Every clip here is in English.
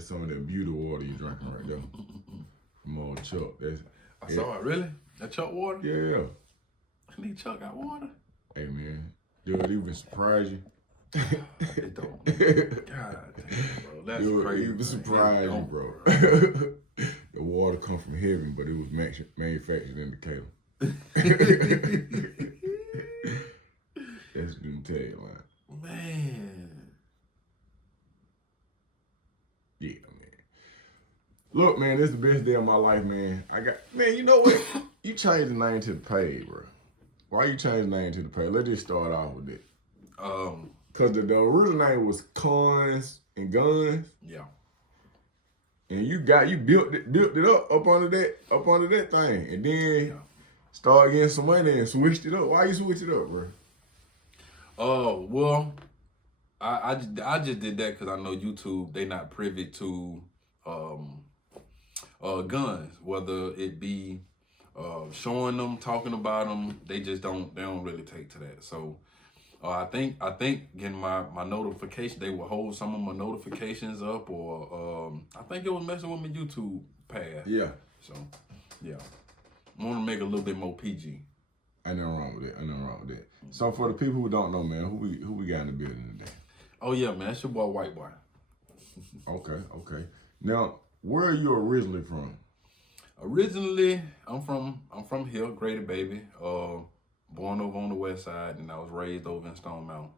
That's some of that beauty water you drinking right there. From old Chuck. I saw it, really? That Chuck water? Yeah. I need Chuck got water. Hey, man. Dude, it even surprise you. It don't. God damn, bro. That's crazy. It even surprise you, bro. The water come from heaven, but it was manufactured in Decatur. That's the tagline. Man. Yeah, man. Look, man, this is the best day of my life, man. Man, you know what? You changed the name to the page, bro. Why you change the name to the page? Let's just start off with it. Cause the original name was Coins and Guns. Yeah. And you built it up under that thing, and then started getting some money and switched it up. Why you switch it up, bro? Well, I just did that because I know YouTube, they not privy to guns, whether it be showing them, talking about them. They don't really take to that. So I think getting my notification, they will hold some of my notifications up, or I think it was messing with my YouTube path. Yeah. So yeah, I want to make it a little bit more PG. Ain't nothing wrong with that. So for the people who don't know, man, who we got in the building today? Oh yeah, man, it's your boy Whiteboi. Okay. Now, where are you originally from? Originally, I'm from here, Grady baby. Born over on the west side, and I was raised over in Stone Mountain.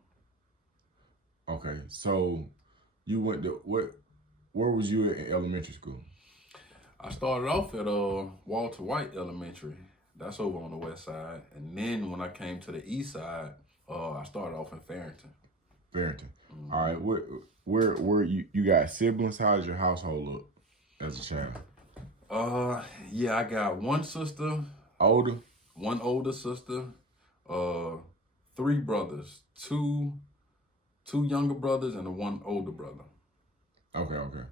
Okay, so you went to where was you in elementary school? I started off at Walter White Elementary. That's over on the west side. And then when I came to the east side, I started off in Farrington. Mm-hmm. All right, where you got siblings? How does your household look as a child? Yeah, I got one sister. Older? One older sister. 3 brothers. Two younger brothers and one older brother. Okay.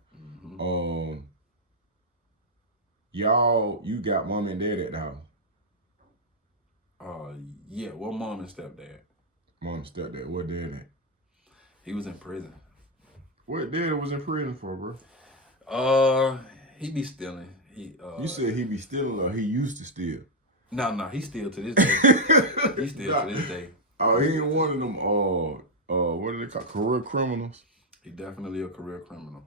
Mm-hmm. You got mom and dad at the house? Yeah, well, mom and stepdad. Mom and stepdad. What dad at? He was in prison. What dad was in prison for, bro? He be stealing. You said he be stealing, or he used to steal? No, he still to this day. He still to this day. Oh, he ain't one of them, what are they called, career criminals? He definitely a career criminal.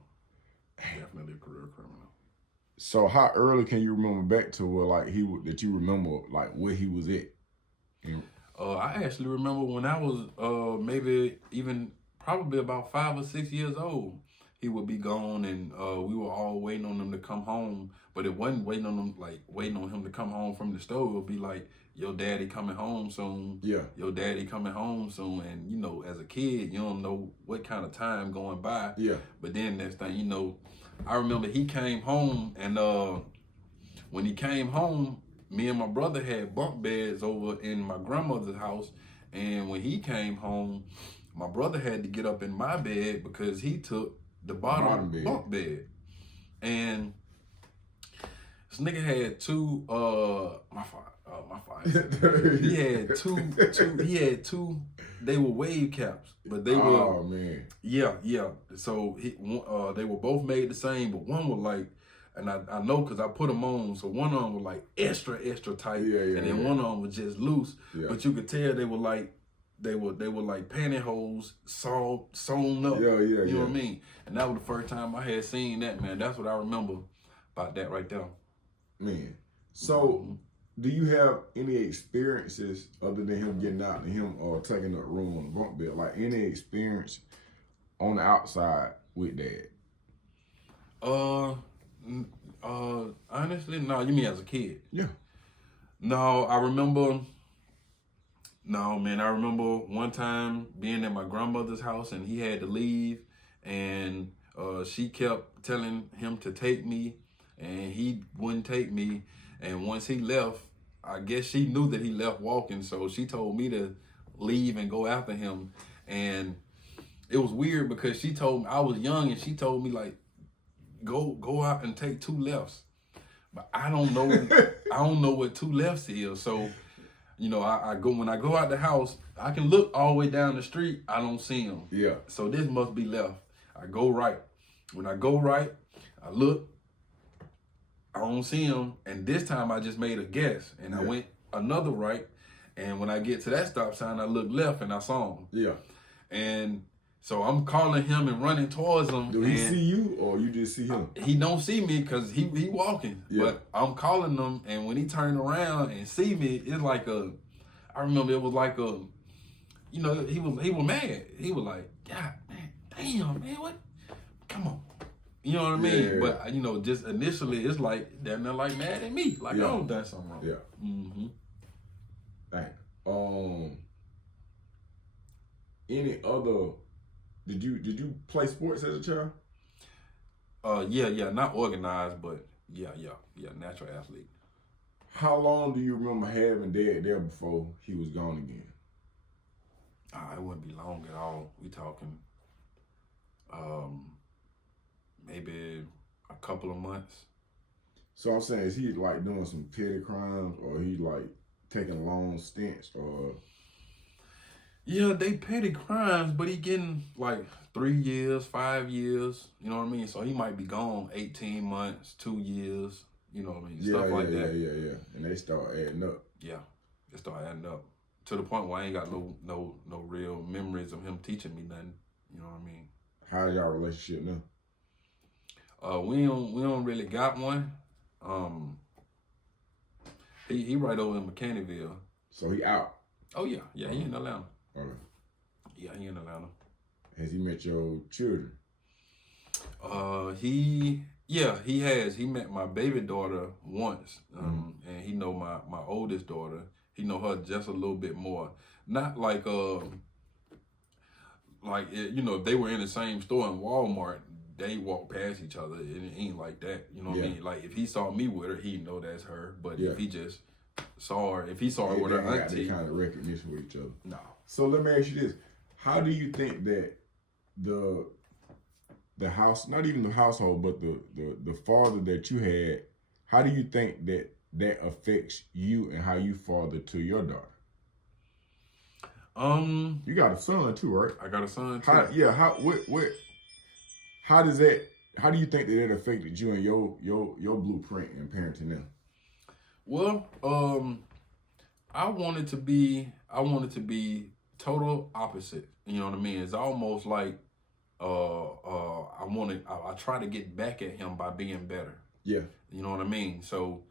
So how early can you remember back to where that you remember like where he was at? I actually remember when I was maybe even probably about 5 or 6 years old. He would be gone, and we were all waiting on him to come home. But it wasn't waiting on him to come home from the store. It would be like, your daddy coming home soon. Yeah. Your daddy coming home soon. And, you know, as a kid, you don't know what kind of time going by. Yeah. But then next thing you know, I remember he came home, and when he came home, me and my brother had bunk beds over in my grandmother's house. And when he came home, my brother had to get up in my bed because he took the bottom bunk bed. And this nigga had two, my fault. He had two, they were wave caps, but they were, oh man. Yeah. So they were both made the same, but one was like, and I know because I put them on, so one of them was like extra tight, and then one of them was just loose, but you could tell they were like, they were like pantyhose sewn up. You know what I mean? And that was the first time I had seen that, man. That's what I remember about that right there. Man. So do you have any experiences other than him getting out and him taking up room on the bunk bed? Like any experience on the outside with Dad? Honestly, no. You mean as a kid? Yeah. No, I remember one time being at my grandmother's house and he had to leave, and she kept telling him to take me, and he wouldn't take me. And once he left, I guess she knew that he left walking, so she told me to leave and go after him. And it was weird because she told me, I was young, and she told me like, go out and take 2 lefts. But I don't know what 2 lefts is. So, you know, when I go out the house, I can look all the way down the street. I don't see him. Yeah. So this must be left. I go right. When I go right, I look, I don't see him, and this time I just made a guess, and I went another right, and when I get to that stop sign, I look left, and I saw him. Yeah. And so I'm calling him and running towards him. Do he see you, or you just see him? He don't see me because he walking. Yeah. But I'm calling him, and when he turned around and see me, it's like I remember it was like he was mad. He was like, God, man, damn, man, what? Come on. You know what I mean? Yeah. But, just initially, it's like, they're not like mad at me. Like, I don't done something wrong. Yeah. Mm-hmm. Dang. Any other, did you play sports as a child? Yeah, not organized, but yeah, natural athlete. How long do you remember having Dad there before he was gone again? It wouldn't be long at all. We talking, maybe a couple of months. So I'm saying, is he like doing some petty crimes, or he like taking long stints, or? Yeah, they petty crimes, but he getting like 3 years, 5 years. You know what I mean? So he might be gone 18 months, 2 years. You know what I mean? Stuff like that. Yeah. And they start adding up. Yeah, they start adding up to the point where I ain't got no real memories of him teaching me nothing. You know what I mean? How's y'all relationship now? We don't really got one. He right over in Mechanicsville. So he out. Oh yeah, he in Atlanta. Okay. Yeah, he in Atlanta. Has he met your children? He has. He met my baby daughter once, and he know my oldest daughter. He know her just a little bit more. Not like if they were in the same store in Walmart, they walk past each other. It ain't like that. You know what I mean? Like if he saw me with her, he know that's her. But if he just saw her, with her auntie, got that kind of recognition with each other. No. So let me ask you this: how do you think that the house, not even the household, but the father that you had, how do you think that affects you and how you father to your daughter? You got a son too, right? I got a son too. How do you think that affected you and your blueprint in parenting them? Well, I wanted to be total opposite. You know what I mean? It's almost like I try to get back at him by being better. Yeah. You know what I mean? So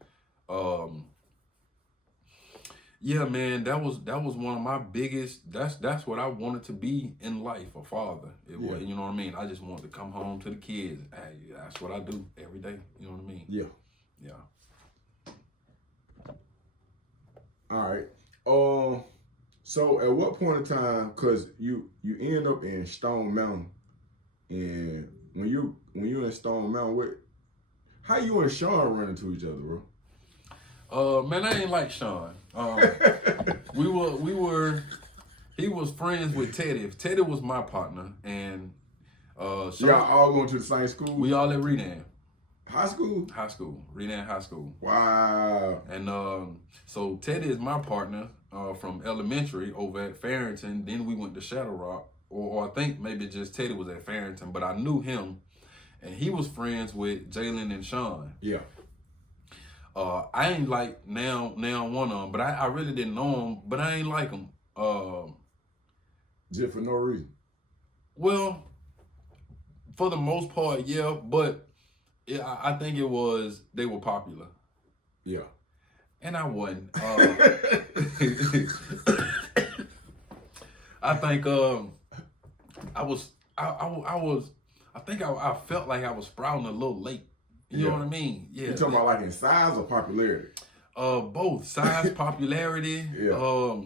yeah, man, that was one of my biggest, that's what I wanted to be in life, a father. Was, you know what I mean? I just wanted to come home to the kids. Hey, that's what I do every day. You know what I mean? Yeah. Yeah. All right. So at what point in time, cause you end up in Stone Mountain, and when you in Stone Mountain, how you and Sean run into each other, bro? Man, I ain't like Sean. He was friends with Teddy. Teddy was my partner, and Sean, y'all all going to the same school? We all at Redan. High school? High school. Redan High School. Wow. And so Teddy is my partner from elementary over at Farrington. Then we went to Shadow Rock, or I think maybe just Teddy was at Farrington, but I knew him, and he was friends with Jalen and Sean. Yeah. I ain't like now one of them, but I really didn't know him, but I ain't like him. Just for no reason? Well, for the most part, yeah, but I think it was they were popular. Yeah. And I wasn't. I think I felt like I was sprouting a little late. You know what I mean? Yeah. You talking about like in size or popularity? Both size, popularity. Yeah.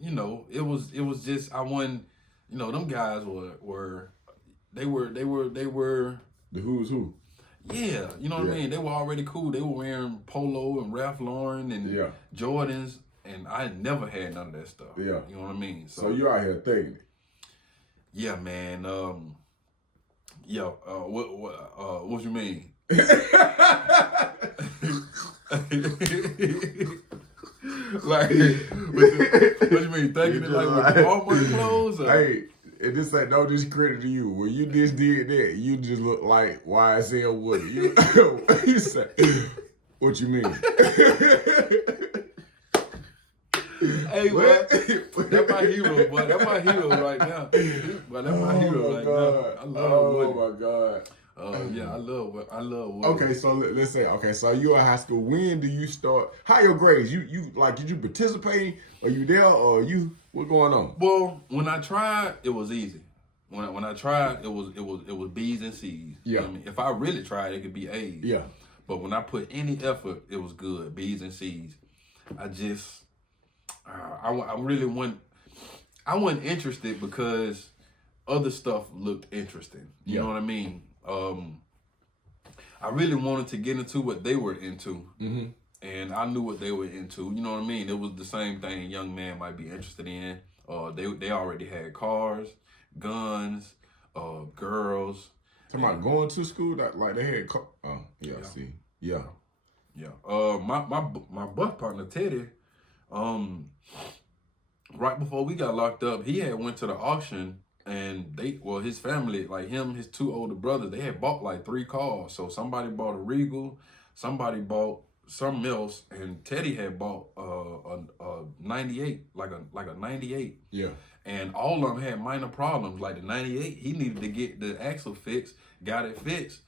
It was just I wasn't. Them guys were they were the who's who. Yeah, you know what I mean? They were already cool. They were wearing Polo and Ralph Lauren and Jordans, and I never had none of that stuff. Yeah. You know what I mean? So you out here thinking it. Yeah, man. What you mean? Like, what you mean? Thinking it like with Walmart clothes? Or? Hey, and this ain't no discredit to you. When you just did that, you just look like YSL Woody. You say, what you mean? Hey, boy, that's my hero, boy. That's my hero right now. But that's my hero right now. I love Woody. Oh my God. Yeah, I love Woody. Okay, so let's say, so you're in high school. When do you start? How your grades? You like, did you participate? Are you there or what going on? Well, when I tried, it was easy. When I tried, it was B's and C's. Yeah. You know what I mean? If I really tried, it could be A's. Yeah. But when I put any effort, it was good. B's and C's. I just, I wasn't interested because other stuff looked interesting. You know what I mean? I really wanted to get into what they were into. Mm-hmm. And I knew what they were into. You know what I mean? It was the same thing a young man might be interested in. They already had cars, guns, girls. Talking about going to school, like they had yeah. See. Yeah. Yeah. My bus partner, Teddy, right before we got locked up, he had went to the auction and his family, like him, his two older brothers, they had bought like 3 cars. So somebody bought a Regal, somebody bought something else, and Teddy had bought a 98, like a 98. Yeah. And all of them had minor problems. Like the 98, he needed to get the axle fixed, got it fixed.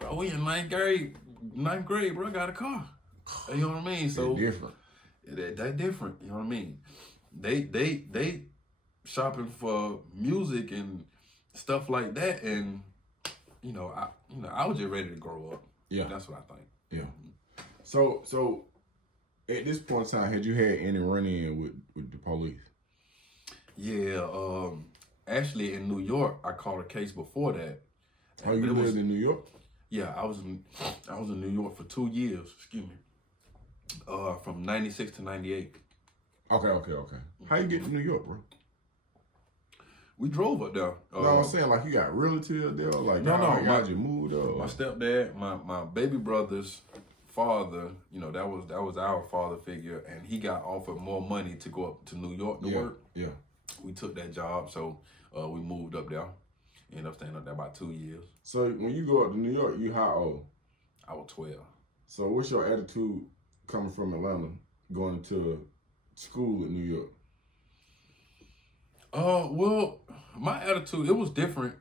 Bro, we in ninth grade, bro, got a car. You know what I mean? So they're different. They different. You know what I mean? They shopping for music and stuff like that, and I was just ready to grow up. Yeah, that's what I think. Yeah. So at this point in time, had you had any run-in with the police? Yeah. Actually, in New York, I caught a case before that. Oh, you lived in New York? Yeah, I was in New York for 2 years. Excuse me. From '96 to '98. Okay. How you get to New York, bro? We drove up there. No, I'm saying, like, you got relatives there? Like, how'd you move up? My stepdad, my baby brother's father, that was our father figure, and he got offered more money to go up to New York to work. Yeah. We took that job, so we moved up there. Ended up staying up there about 2 years. So when you go up to New York, you how old? I was 12. So what's your attitude coming from Atlanta, going to school in New York? Well, my attitude, it was different.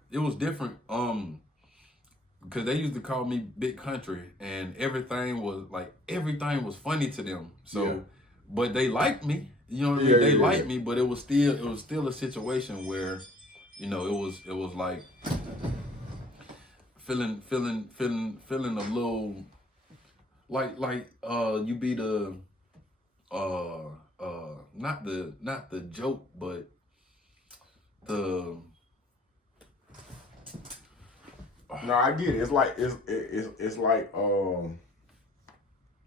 Because they used to call me Big Country, and everything was funny to them. So, but they liked me. You know what I mean? They liked me, but it was still a situation where, it was like feeling a little like you be the not the joke, but the no, I get it. It's like it's like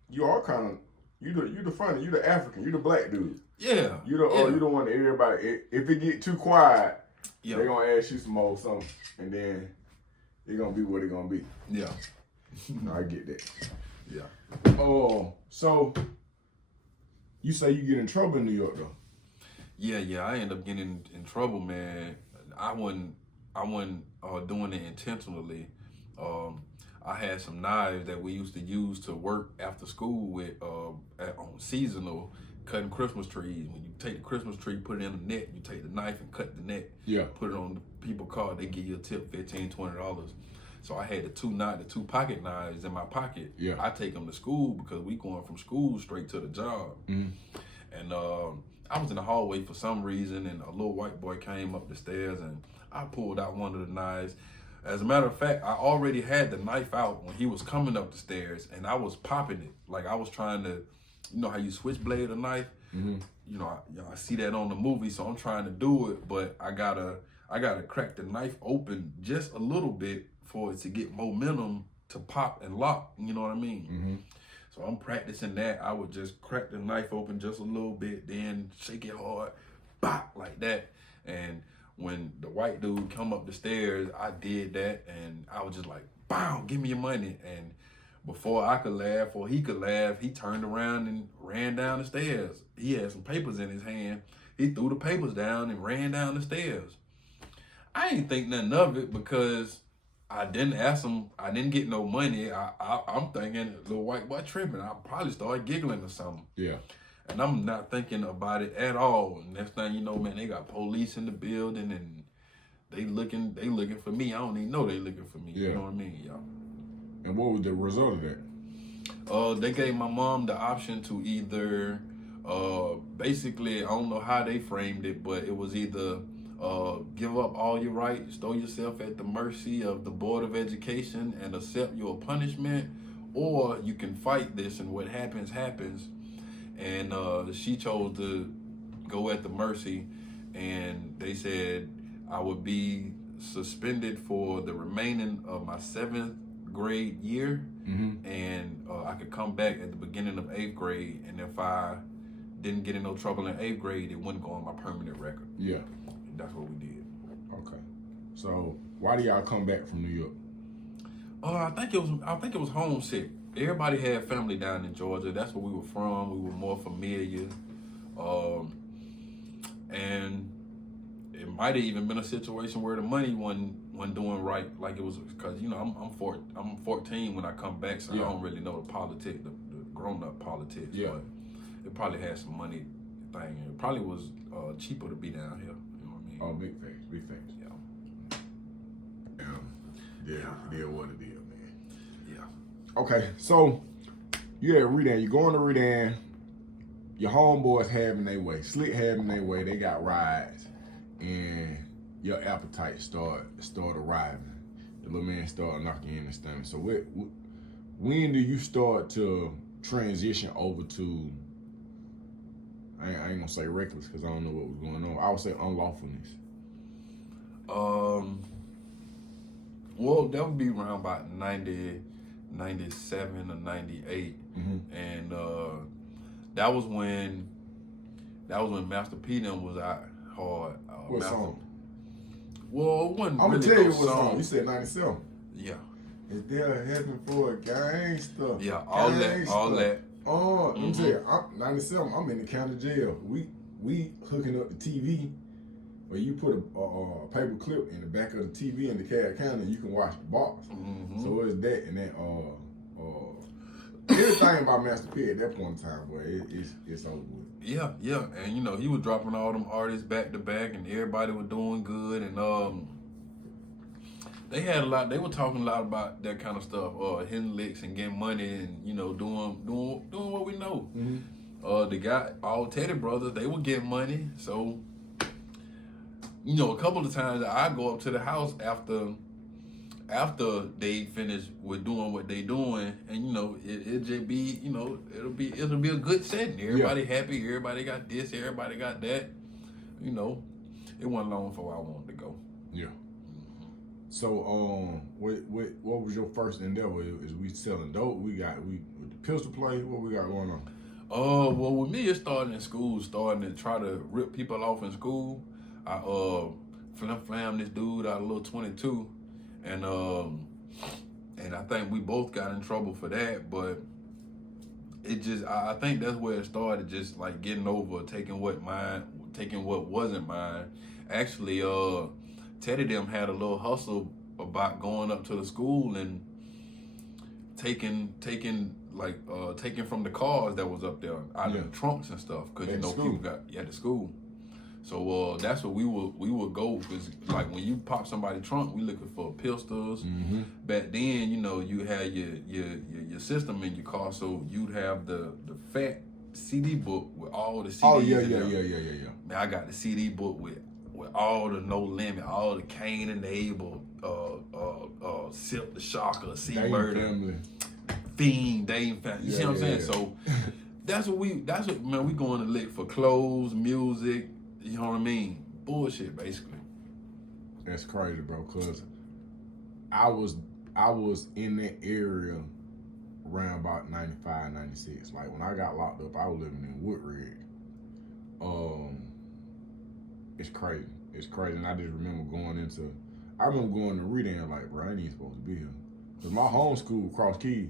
you are kind of you the funny, you the African, you the black dude. Yeah. You the one that everybody, if it get too quiet, they gonna ask you some more something, and then it gonna be what it gonna be. Yeah. No, I get that. Yeah. Oh, so you say you get in trouble in New York though? Yeah. I end up getting in trouble, man. I wasn't doing it intentionally. I had some knives that we used to use to work after school with on seasonal, cutting Christmas trees. When you take the Christmas tree, put it in the net, you take the knife and cut the net. Yeah. Put it on the people's car, they give you a tip, $15, $20. So I had the two pocket knives in my pocket. Yeah. I take them to school because we going from school straight to the job. Mm-hmm. And I was in the hallway for some reason, and a little white boy came up the stairs, and I pulled out one of the knives. As a matter of fact, I already had the knife out when he was coming up the stairs, and I was popping it. Like I was trying to, how you switchblade a knife? Mm-hmm. I see that on the movie, so I'm trying to do it, but I gotta crack the knife open just a little bit for it to get momentum to pop and lock. You know what I mean? Mm-hmm. So I'm practicing that. I would just crack the knife open just a little bit, then shake it hard, bop, like that. And when the white dude come up the stairs, I did that, and I was just like, "Bow, give me your money." And before I could laugh or he could laugh, he turned around and ran down the stairs. He had some papers in his hand. He threw the papers down and ran down the stairs. I ain't think nothing of it because I didn't ask him. I didn't get no money. I'm thinking little white boy tripping. I probably started giggling or something. Yeah. And I'm not thinking about it at all. And next thing you know, man, they got police in the building and they looking for me. I don't even know they looking for me. Yeah. You know what I mean, y'all? And what was the result of that? They gave my mom the option to either, basically, I don't know how they framed it, but it was either give up all your rights, throw yourself at the mercy of the Board of Education and accept your punishment, or you can fight this and what happens, happens. And she chose to go at the mercy, and they said I would be suspended for the remaining of my 7th grade year, and I could come back at the beginning of 8th grade, and if I didn't get in no trouble in 8th grade, it wouldn't go on my permanent record. Yeah. And that's what we did. Okay. So why do y'all come back from New York? I think it was homesick. Everybody had family down in Georgia. That's where we were from. We were more familiar, and it might have even been a situation where the money wasn't doing right, like it was, because I'm 14 when I come back, so I don't really know the politics, the grown up politics. Yeah. But it probably had some money thing. It probably was cheaper to be down here. You know what I mean? Oh, big things, big things. Yeah. It is what it is, man. Yeah. Okay, so you at Redan, you going to Redan, your homeboys having their way, Slick having their way, they got rides, and your appetite start arriving. The little man started knocking you in the stomach. So when do you start to transition over to, I ain't gonna say reckless because I don't know what was going on, I would say unlawfulness? Well, that would be around about 90, 97 or 98. And that was when Master P them was out hard. What song? Well, it wasn't I'm really gonna tell you no what song. You said 97. Yeah. Is there a heaven for a gangster? Yeah, all that. Oh, let me tell you, I'm 97. I'm in the county jail. We hooking up the TV, where you put a paper clip in the back of the TV in the cab counter, and you can watch the box. So it's that and that. Everything about Master P at that point in time, boy, it's over with. Yeah, and he was dropping all them artists back to back, and everybody was doing good, and they had a lot. They were talking a lot about that kind of stuff, hitting licks and getting money, and doing what we know. The guy, all Teddy brothers, they were getting money, so a couple of times I go up to the house after they finish with doing what they doing, and it just be it'll be a good setting. Everybody happy, everybody got this, everybody got that. It wasn't long before I wanted to go. Yeah. So what was your first endeavor? Is we selling dope? We with the pistol play? What we got going on? Well, with me, it started in school, starting to try to rip people off in school. I flam this dude out of little 22. And I think we both got in trouble for that, but I think that's where it started, just like getting over taking what wasn't mine. Actually, Teddy them had a little hustle about going up to the school and taking from the cars that was up there out of the trunks and stuff, because people got at the school. So that's what we would go, because like when you pop somebody's trunk, we looking for pistols. Back then, you had your system in your car, so you'd have the fat CD book with all the CDs. Oh yeah. Man, I got the CD book with all the No Limit, all the Cain and Abel, Silk the Shocker, C Murder, Fiend, Dame Family. You see what I'm saying? So that's what man, we going to lick for clothes, music. You know what I mean? Bullshit, basically. That's crazy, bro. Cause I was in that area around about 95, 96. Like when I got locked up, I was living in Woodridge. It's crazy. It's crazy. And I just remember going to Redan like, bro, I ain't even supposed to be here. Cause my home school across Keys.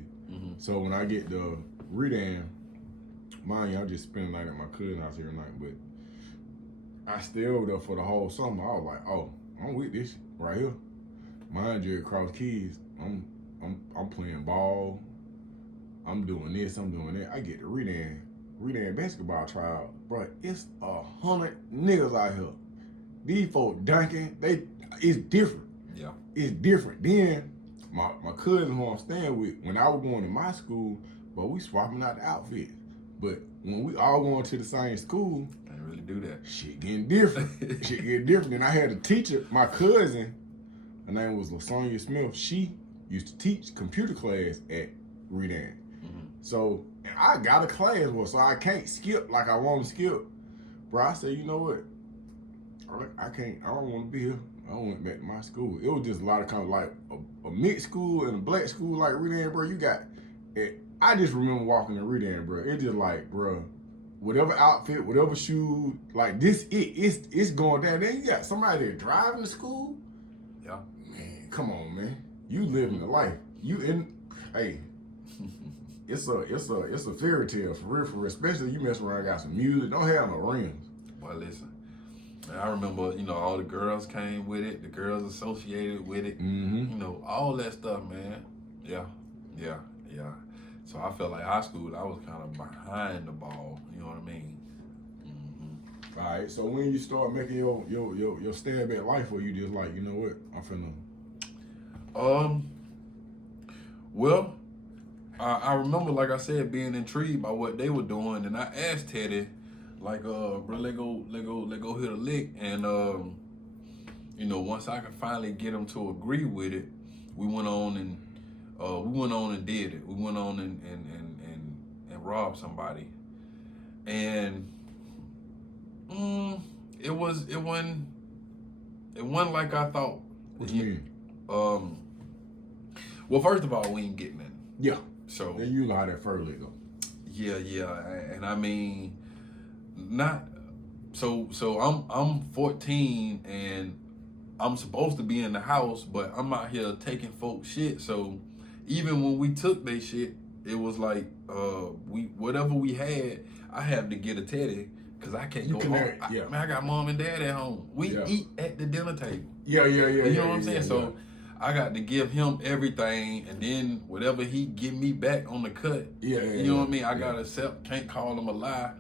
So when I get to Redan, mind you, I just spend the night at my cousin's house every night, but I stayed over there for the whole summer. I was like, oh, I'm with this right here. Mind you, across keys, I'm playing ball. I'm doing this, I'm doing that. I get to Redan basketball trial, bro. It's 100 niggas out here. These folks dunking, it's different. Yeah. It's different. Then my cousin who I'm staying with, when I was going to my school, but we swapping out the outfits. But when we all going to the same school, Can't really do that. shit getting different. Shit getting different. And I had a teacher, my cousin, her name was LaSonia Smith. She used to teach computer class at Redan. So, and I got a class, so I can't skip like I want to skip. Bro, I said, you know what? I don't want to be here. I went back to my school. It was just a lot of kind of like a mixed school and a black school like Redan, bro. You got it. I just remember walking in Redan, bro. It's just like, bro, whatever outfit, whatever shoe, like this, it's going down. Then you got somebody that driving to school. Yeah. Man, come on, man. You living the life. Hey. It's a fairy tale for real, especially you mess around, got some music, don't have no rims. Boy, listen, man, I remember, all the girls came with it, the girls associated with it, all that stuff, man. Yeah. So I felt like high school, I was kind of behind the ball, you know what I mean? All right, so when you start making your stab at life, or you just like, you know what, I'm finna. Well, I remember, like I said, being intrigued by what they were doing, and I asked Teddy, like, bro, let go hit a lick, and once I could finally get him to agree with it, we went on and did it. We went on and robbed somebody, and it wasn't like I thought. What you mean? Well, first of all, we ain't getting it. Yeah. So then you know how that first leg go. Yeah, and I mean, not so. I'm 14 and I'm supposed to be in the house, but I'm out here taking folks shit. So even when we took their shit, it was like whatever we had, I have to get a Teddy because I can't go home. I got mom and dad at home. We eat at the dinner table. Yeah. You know what I'm saying? So I got to give him everything, and then whatever he give me back on the cut. You know what I mean? I gotta accept. Can't call him a lie,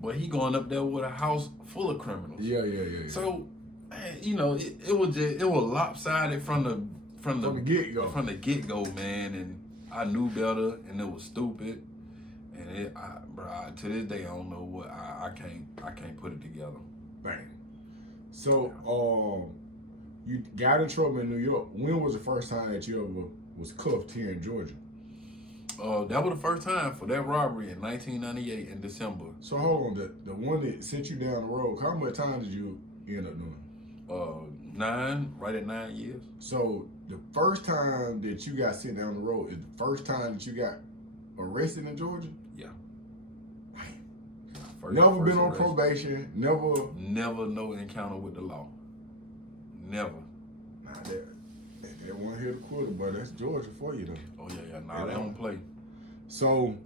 but he going up there with a house full of criminals. Yeah. So, man, it was lopsided from the get go, man. And I knew better, and it was stupid. And to this day, I don't know what I can't put it together. Bang. So, you got in trouble in New York. When was the first time that you ever was cuffed here in Georgia? That was the first time for that robbery in 1998 in December. So hold on, the one that sent you down the road, how much time did you end up doing? 9, right at 9 years. So the first time that you got sent down the road is the first time that you got arrested in Georgia? Yeah. Never been on probation, Never no encounter with the law. Never. Nah, that one hit a quarter, but that's Georgia for you though. Oh yeah. Nah, they don't play. So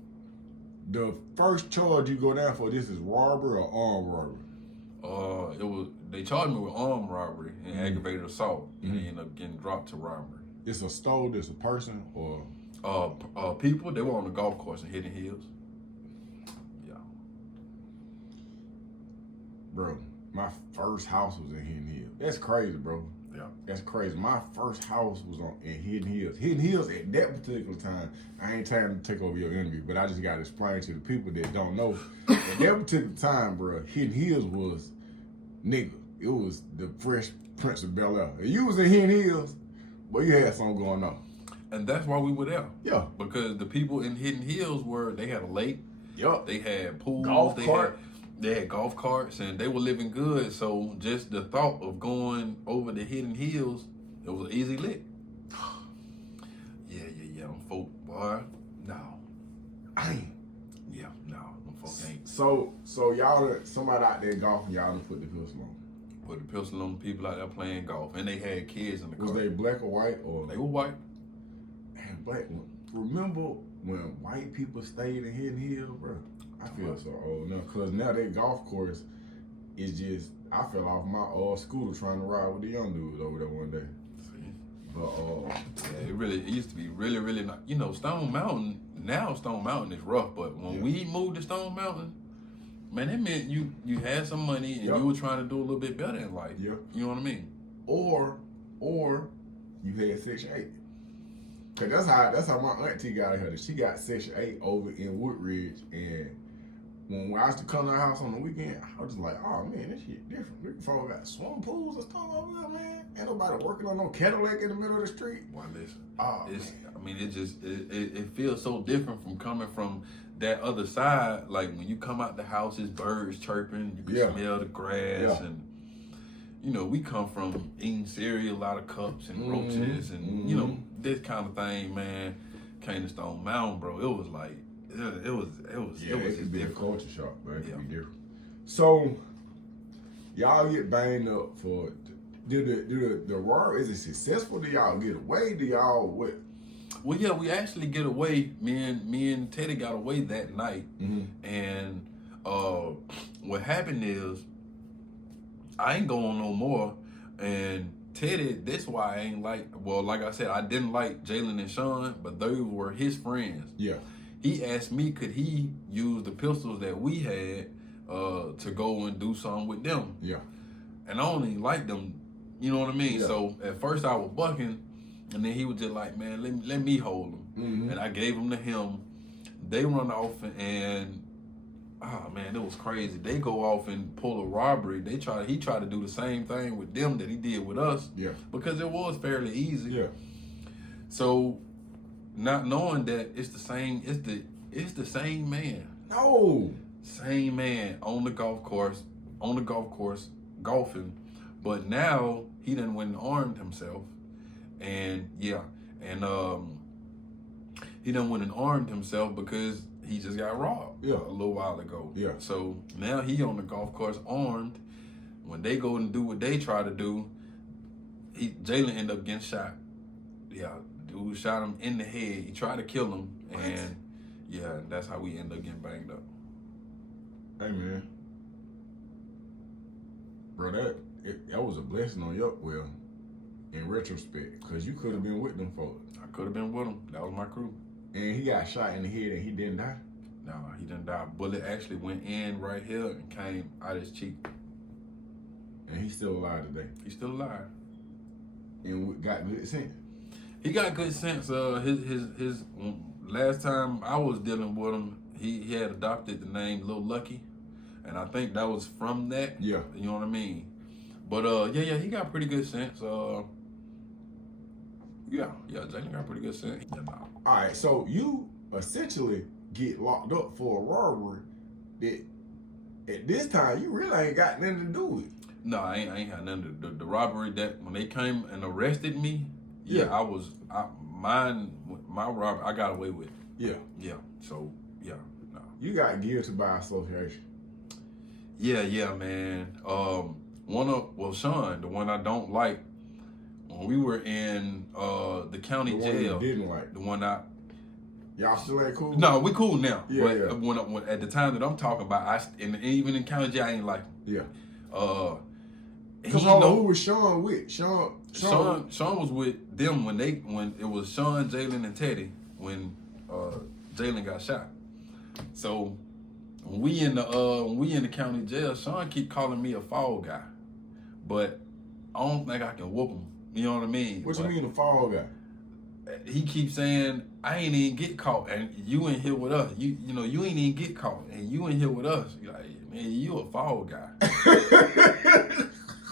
the first charge you go down for, this is robbery or armed robbery? They charged me with armed robbery and aggravated assault, and they ended up getting dropped to robbery. It's a stole, it's a person, or people. They were on the golf course in Hidden Hills. Yeah. Bro, my first house was in Hidden Hills. That's crazy, bro. Yeah. That's crazy. My first house was in Hidden Hills. Hidden Hills at that particular time, I ain't trying to take over your interview, but I just got to explain to the people that don't know. At that particular time, bro, Hidden Hills was, nigga, it was the Fresh Prince of Bel-Air. If you was in Hidden Hills, boy, you had something going on. And that's why we were there. Yeah. Because the people in Hidden Hills they had a lake. Yup. They had pools. Golf cart. They had golf carts, and they were living good. So just the thought of going over the Hidden Hills, it was an easy lick. Yeah. Them folk, boy, no. Yeah, no. Them folk ain't. So y'all, somebody out there golfing, y'all done put the pistol on. Put the pistol on the people out there playing golf, and they had kids in the car. Was they black or white? Or they were white. Man, black. Remember when white people stayed in Hidden Hills, bro? I feel so old now, because now that golf course, it's just I fell off my scooter trying to ride with the young dudes over there one day. But yeah, it used to be really, really not. You know, Stone Mountain, now Stone Mountain is rough, but when we moved to Stone Mountain, man, that meant you had some money and you were trying to do a little bit better in life. Yeah. You know what I mean? Or you had Section 8. Cause that's how my auntie got her. She got Section 8 over in Woodridge, and when I used to come to her house on the weekend, I was just like, oh man, this shit different. We folks got swimming pools and stuff over there, man. Ain't nobody working on no Cadillac in the middle of the street. Well, listen, man. I mean, it feels so different from coming from that other side. Like when you come out the house, it's birds chirping, you can smell the grass, and you know, we come from eating cereal out of cups and roaches and you know, this kind of thing, man. Came to Stone Mountain, bro. It was like it was it'd be different. a culture shock, man. It could be different. So y'all get banged up for do the war, is it successful? Do y'all get away? Do y'all what? Well, yeah, we actually get away. Me and Teddy got away that night, and what happened is I ain't going no more. And Teddy, that's why I ain't like I said, I didn't like Jalen and Sean, but they were his friends. Yeah. He asked me, could he use the pistols that we had to go and do something with them? Yeah. And I only liked them, you know what I mean? Yeah. So at first I was bucking, and then he was just like, man, let me hold them. And I gave them to him. They run off, and oh man, it was crazy. They go off and pull a robbery. He tried to do the same thing with them that he did with us. Yeah. Because it was fairly easy. Yeah. So not knowing that it's the same man. No. Same man on the golf course, golfing. But now he done went and armed himself. And he done went and armed himself because he just got robbed a little while ago. Yeah. So now he on the golf course armed. When they go and do what they try to do, Jalen ended up getting shot. Yeah, dude shot him in the head. He tried to kill him, and that's how we end up getting banged up. Hey man, bro, that was a blessing on your in retrospect, because you could have been with them folks. I could have been with them. That was my crew. And he got shot in the head and he didn't die? No, he didn't die. Bullet actually went in right here and came out his cheek. And he's still alive today? He's still alive. And got good sense? He got good sense. His last time I was dealing with him, he had adopted the name Lil Lucky. And I think that was from that. Yeah. You know what I mean? But he got pretty good sense. Jalen got pretty good sense. All right, so you essentially get locked up for a robbery that at this time you really ain't got nothing to do with. No, I ain't had nothing to do. The robbery that when they came and arrested me, my robbery I got away with. Yeah. Yeah. So no. You got guilty by association. Yeah, man. Sean, the one I don't like, when we were in the county jail. You didn't like. The one y'all still ain't cool? No, we cool now. Yeah, but when at the time that I'm talking about, even in county jail, I ain't like him. Yeah. Who was Sean with? Sean was with them when it was Sean, Jalen, and Teddy when Jalen got shot. So when we in the county jail, Sean keep calling me a fall guy, but I don't think I can whoop him. You know what I mean? What you mean a fall guy? He keeps saying I ain't even get caught, and you in here with us. You ain't even get caught, and you in here with us. You're like, man, you a fall guy.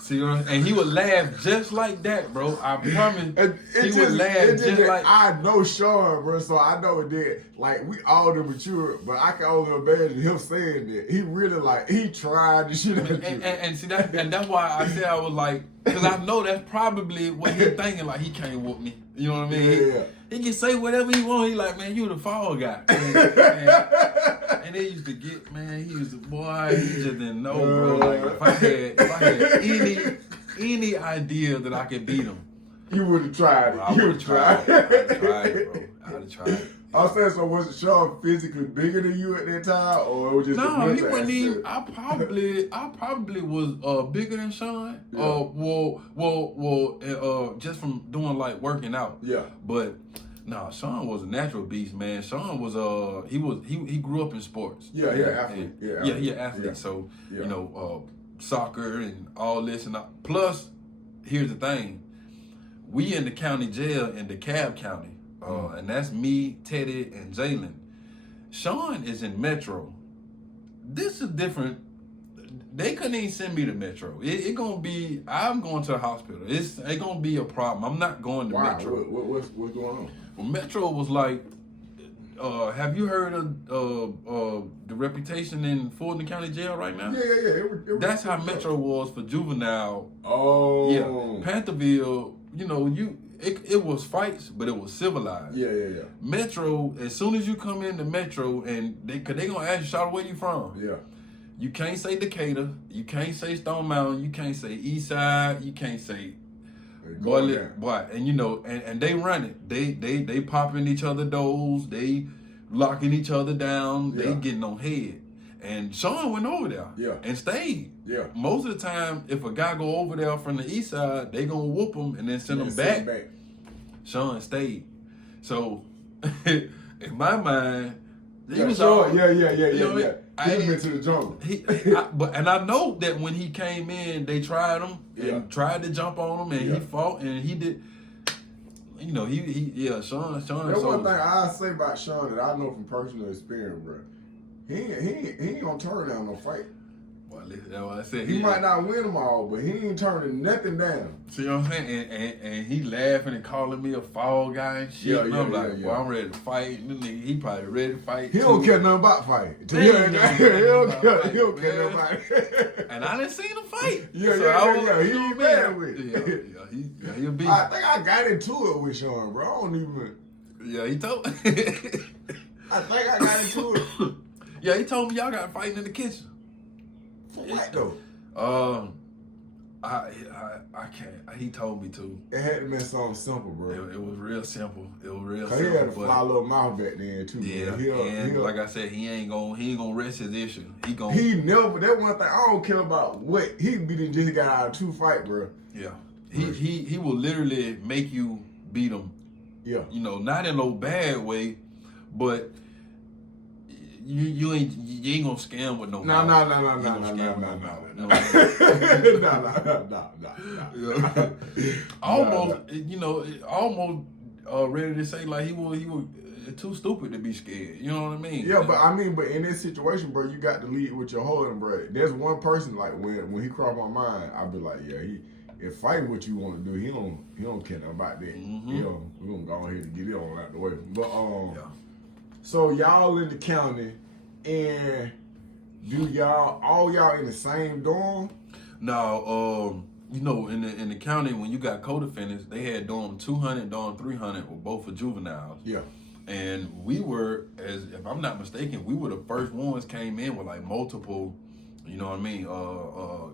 See, and he would laugh just like that, bro. I promise. He would laugh just like. I know Sean, bro, so I know that. Like, we all done mature, but I can only imagine him saying that. He really he tried the shit out of you. And see that's why I said I was like, because I know that's probably what he's thinking. Like, he can't whoop me. You know what I mean? Yeah. He can say whatever he want. He like, man, you the fall guy. And they used to get, man, he just didn't know, bro. Like, if I had any idea that I could beat him, you would have tried it. I would have tried it. I'd have tried it, bro. I'd have tried it. I was saying, so was Sean physically bigger than you at that time, or it was just the No, mental he wasn't even. aspect? I probably was bigger than Sean. Yeah. Just from doing like working out. Yeah. But nah, Sean was a natural beast, man. Sean was he grew up in sports. Yeah, athlete. He an athlete. Yeah. So Yeah. you know, soccer and all this and all. Plus, here's the thing: we in the county jail in DeKalb County, and that's me, Teddy, and Jalen. Sean is in Metro. This is different. They couldn't even send me to Metro. It gonna be. I'm going to the hospital. It gonna be a problem. I'm not going to Wow. Metro. What's going on? Well, Metro was like. Have you heard of the reputation in Fulton County Jail right now? Yeah. That's how Metro was for Juvenile. Oh. Yeah, Pantherville. You know, it was fights, but it was civilized. Yeah. Metro, as soon as you come into Metro, and they gonna ask you, "Shout, where you from?" Yeah. You can't say Decatur. You can't say Stone Mountain. You can't say East Side. You can't say boy, and you know, and they run it. They popping each other doors. They locking each other down. Yeah. They getting on head. And Sean went over there. Yeah. And stayed. Yeah. Most of the time, if a guy go over there from the East Side, they gonna whoop him and then send him back. Sean stayed. So, in my mind, he was all. Yeah. You know, He was into the jungle. And I know that when he came in, they tried him and tried to jump on him, and he fought and he did. You know, Sean. That's one thing I say about Sean that I know from personal experience, bro. He ain't gonna turn down no fight. Well, that's what I said. He might not win them all, but he ain't turning nothing down. See what I'm saying? And he laughing and calling me a fall guy and shit. And I'm like, well, I'm ready to fight. And then he probably ready to fight. He don't care nothing about fighting. He don't care nothing about it. And I didn't see him fight. Yeah. He ain't mad with it. Yeah, he'll be. I think I got into it with Sean, bro. I don't even. Yeah, he told. I think I got into it. Yeah, he told me y'all got fighting in the kitchen. For what though? I can't. He told me to. It had to be something simple, bro. It was real simple. Cause he had a fly little mouth back then too. Yeah, and like I said, he ain't gonna rest his issue. He never. That one thing I don't care about. What he just got out of 2 fights, bro. Yeah, he will literally make you beat him. Yeah, you know, not in no bad way, but. You ain't gonna scam with no. No. Almost, you know, almost ready to say like he was too stupid to be scared. You know what I mean? Yeah, but in this situation, bro, you got to lead with your holding, bro. There's one person like when he crossed my mind, I'd be like, yeah, if fighting what you want to do, he don't care nothing about that. Mm-hmm. You know, we're gonna go ahead and get it on out the way. But yeah. So y'all in the county, and do all y'all in the same dorm? No, you know, in the county when you got co-defendants, they had dorm 200, dorm 300, were both for juveniles. Yeah. And we were, if I'm not mistaken, we were the first ones came in with like multiple, you know what I mean,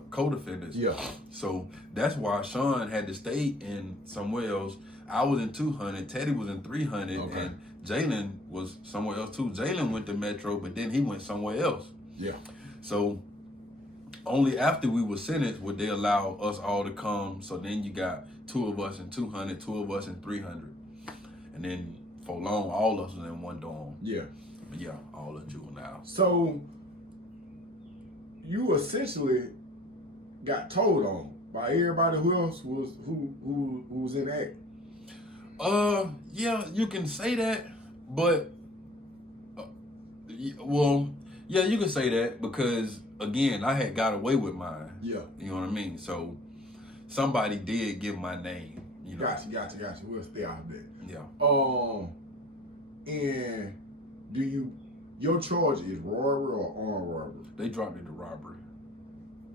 co-defendants. Yeah. So that's why Sean had to stay in somewhere else. I was in 200, Teddy was in 300, okay. And Jalen was somewhere else too. Jalen went to Metro, but then he went somewhere else. Yeah. So only after we were sentenced would they allow us all to come. So then you got 2 of us in 200, 2 of us in 300. And then for long, all of us was in one dorm. Yeah. But yeah, all of juvenile. So you essentially got told on by everybody who else was who was in that. Yeah, you can say that, but well, yeah, you can say that because again, I had got away with mine. Yeah. You know what I mean? So somebody did give my name. You know. Gotcha. We'll stay out of that. Yeah. And your charge is robbery or armed robbery? They dropped it to robbery.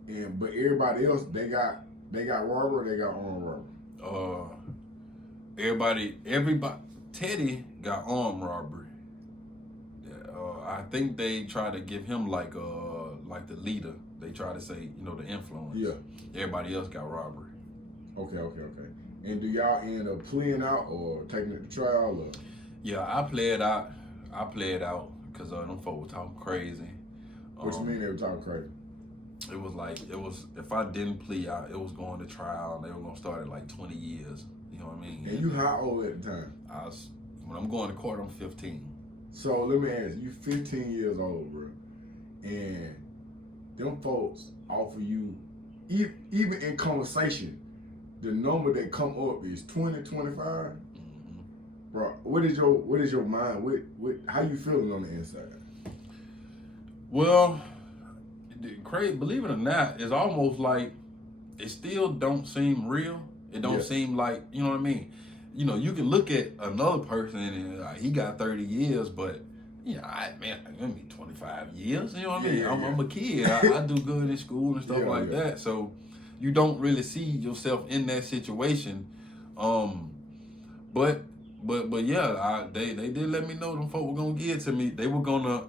But everybody else, they got robbery or they got armed robbery? Everybody, Teddy got armed robbery. I think they tried to give him like the leader. They tried to say, you know, the influence. Yeah. Everybody else got robbery. Okay. And do y'all end up pleading out or taking it to trial? Or? Yeah, I play it out. I play it out because them folk were talking crazy. What you mean they were talking crazy? It was like, if I didn't plea out, it was going to trial and they were going to start at like 20 years. You know what I mean? And you how old at the time? When I'm going to court, I'm 15. So let me ask you, 15 years old, bro, and them folks offer you, even in conversation, the number that come up is 20, 25? Mm-hmm. Bro, what is your mind? How you feeling on the inside? Well, Craig, believe it or not, it's almost like it still don't seem real. It don't seem like, you know what I mean? You know, you can look at another person and he got 30 years, but let me 25 years. You know what I mean? I'm a kid. I do good in school and stuff like that. So you don't really see yourself in that situation. But yeah, they did let me know them folk were gonna give it to me. They were gonna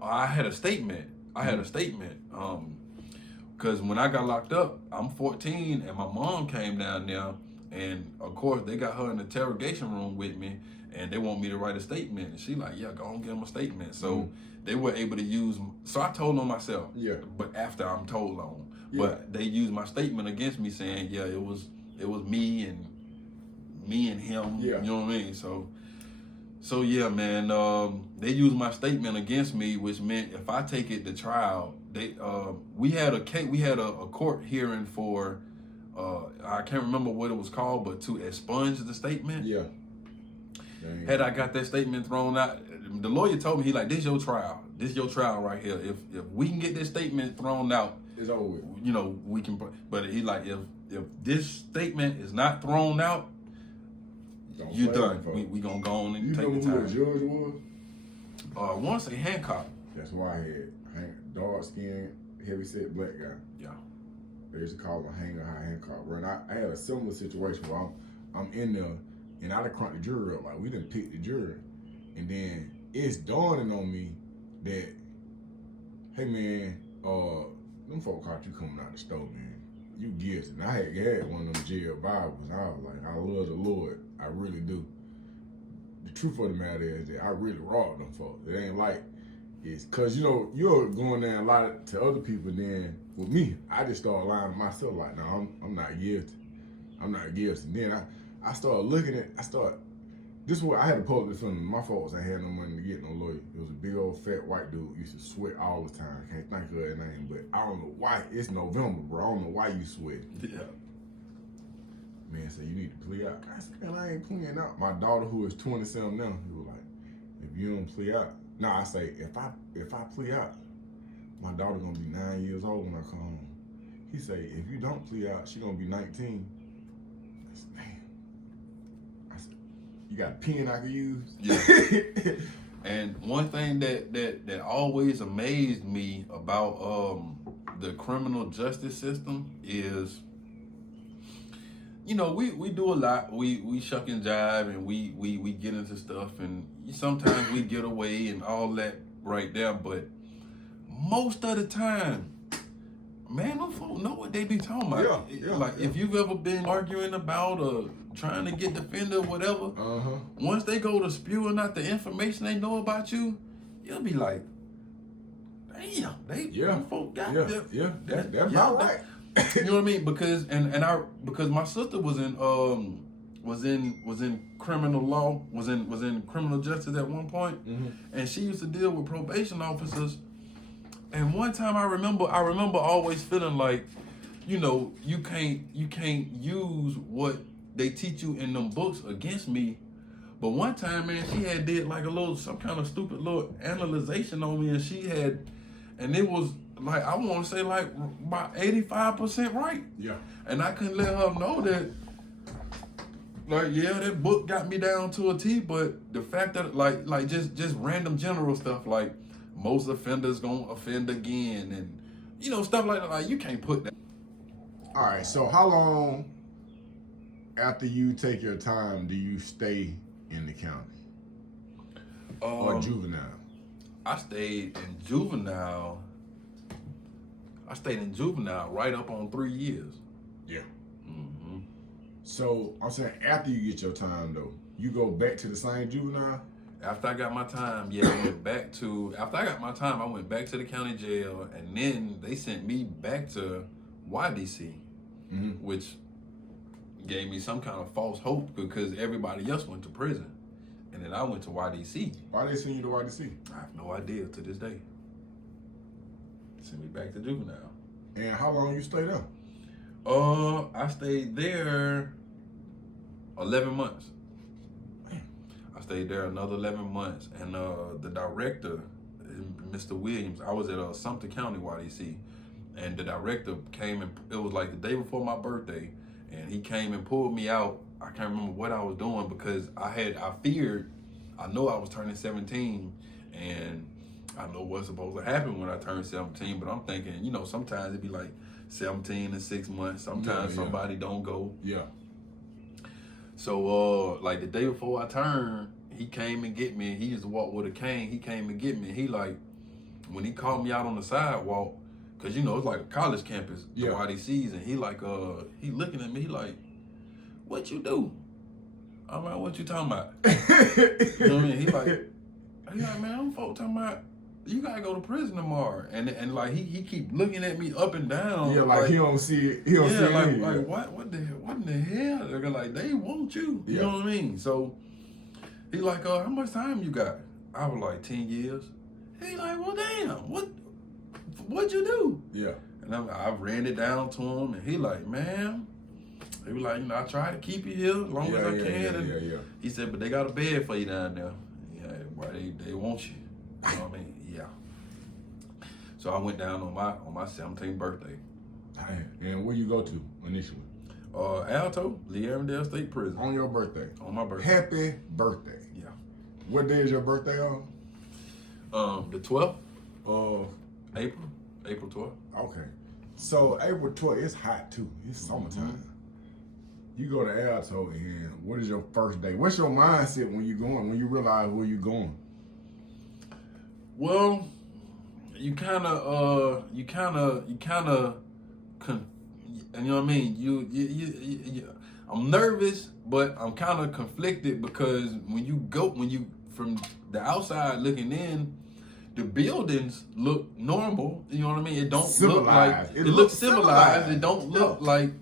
I had a statement. Because when I got locked up, I'm 14, and my mom came down there, and of course they got her in the interrogation room with me, and they want me to write a statement, and she like, yeah, go on, give them a statement. So they were able to use. So I told on myself. Yeah. But after I'm told on, but they used my statement against me, saying, yeah, it was me and him. Yeah. You know what I mean? So yeah, man, they used my statement against me, which meant if I take it to trial, we had a court hearing for, I can't remember what it was called, but to expunge the statement. Yeah. Dang. Had I got that statement thrown out, the lawyer told me, he like, this your trial right here. If we can get this statement thrown out, it's over with. You know, we can. But he like, if this statement is not thrown out, you done. We gonna go on and take the time. You know who the judge was? I want to say Hancock. That's why I had dark skinned, heavy set black guy. Yeah. They used to call him Hancock. And I had a similar situation where I'm in there and I done crunked the jury up. Like, we done picked the jury. And then it's dawning on me that, hey man, them folk caught you coming out the store, man. You guilty. And I had one of them jail Bibles. I was like, I love the Lord. I really do. The truth of the matter is that I really robbed them folks. It ain't like it's because, you know, you're going there and lie to other people. Then with me, I just started lying to myself like, no, I'm not guilty. I'm not guilty. And then I started looking at, this is what I had to post this from my fault was I had no money to get no lawyer. It was a big old fat white dude, used to sweat all the time. I can't think of that name, but I don't know why. It's November, bro. I don't know why you sweat. Yeah. Man said, you need to plea out. I said, man, I ain't pleading out. My daughter, who is 27 now, he was like, if you don't plea out. No, I say, if I plea out, my daughter gonna be 9 years old when I come home. He say, if you don't plea out, she gonna be 19. I said, man. I said, you got a pen I can use? Yeah. And one thing that always amazed me about the criminal justice system is, you know, we do a lot. We shuck and jive and we get into stuff and sometimes we get away and all that right there. But most of the time, man, them folks know what they be talking about. If you've ever been arguing about or trying to get defended or whatever, once they go to spewing out the information they know about you, you'll be like, damn, them folk got that's about right. You know what I mean? Because my sister was in criminal law, was in criminal justice at one point, and she used to deal with probation officers. And one time I remember always feeling like, you know, you can't use what they teach you in them books against me. But one time, man, she had did like some kind of stupid little analyzation on me, and it was like, I want to say like about 85% right. Yeah. And I couldn't let her know that, like, yeah, that book got me down to a T, but the fact that like just random general stuff like most offenders gonna offend again and, you know, stuff like that. Like, you can't put that. All right, so how long after you take your time do you stay in the county? Or juvenile? I stayed in juvenile. I stayed in juvenile right up on 3 years. Yeah. Mm-hmm. So I'm saying after you get your time though, you go back to the same juvenile? After I got my time, yeah, I went back to. After I got my time, I went back to the county jail, and then they sent me back to YDC, which gave me some kind of false hope because everybody else went to prison, and then I went to YDC. Why they send you to YDC? I have no idea to this day. Sent me back to juvenile. And how long you stayed there? I stayed there 11 months. I stayed there another 11 months, and the director, Mr. Williams, I was at Sumter County YDC, and the director came and it was like the day before my birthday, and he came and pulled me out. I can't remember what I was doing because I know I was turning 17, and I know what's supposed to happen when I turn 17, but I'm thinking, you know, sometimes it'd be like 17 and 6 months. Sometimes somebody don't go. Yeah. So, like the day before I turned, he came and get me. He used to walk with a cane. He came and get me. He like, when he called me out on the sidewalk, cause you know it's like a college campus, the YDCs, and he like, he looking at me. He like, what you do? I'm like, what you talking about? You know what I mean? He like, man, I'm folk talking about you gotta go to prison tomorrow, and like he keep looking at me up and down. Yeah, like he don't see it. He don't see it. Like what in the hell? They're like, they want you. You know what I mean? So he like, how much time you got? I was like 10 years. He like, well, damn, what'd you do? Yeah. And I ran it down to him, and he like, man. He was like, you know, I try to keep you here as long as I can. He said, but they got a bed for you down there. Yeah, boy, they want you. You know what I mean? Yeah. So I went down on my 17th birthday. And where you go to initially? Alto, Lee Arundel State Prison. On your birthday? On my birthday. Happy birthday. Yeah. What day is your birthday on? The 12th of April 12th. Okay. So April 12th, it's hot too. It's summertime. You go to Alto, and what is your first day? What's your mindset when you going? When you realize where you going? Well, you kind of, and you know what I mean. You I'm nervous, but I'm kind of conflicted because when you from the outside looking in, the buildings look normal. You know what I mean. It don't look like it looks civilized. It don't look like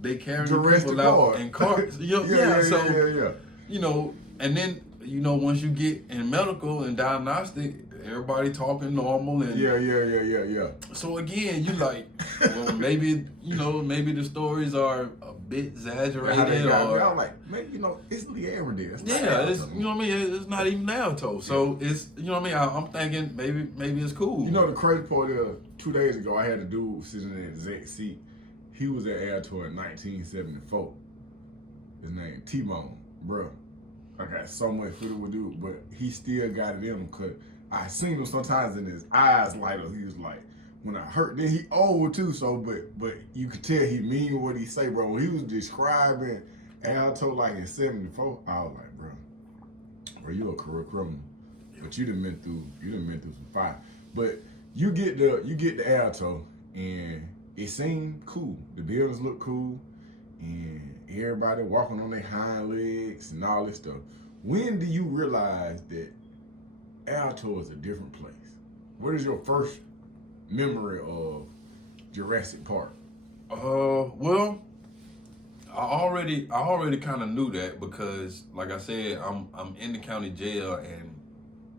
they carry people out in cars. You know, you know, and then you know once you get in medical and diagnostic, everybody talking normal and yeah. So again, you like, well, maybe the stories are a bit exaggerated, or I'm like, maybe it's Lee Arundel. It's you know what I mean. It's not even Alto, so it's you know what I mean. I'm thinking maybe it's cool. You know the crazy part is 2 days ago I had a dude sitting in the exact seat. He was at Alto in 1974. His name T-Bone, bro. I got so much footage with dude, but he still got it in him because I seen him sometimes in his eyes light up. He was like, when I hurt, then he old too, so but you could tell he mean what he say, bro. When he was describing Alto like in 74, I was like, bro, you a career criminal. But you done been through some fire. But you get the Alto and it seemed cool. The buildings look cool and everybody walking on their hind legs and all this stuff. When do you realize that Alto is a different place? What is your first memory of Jurassic Park? Well, I already kind of knew that because, like I said, I'm in the county jail and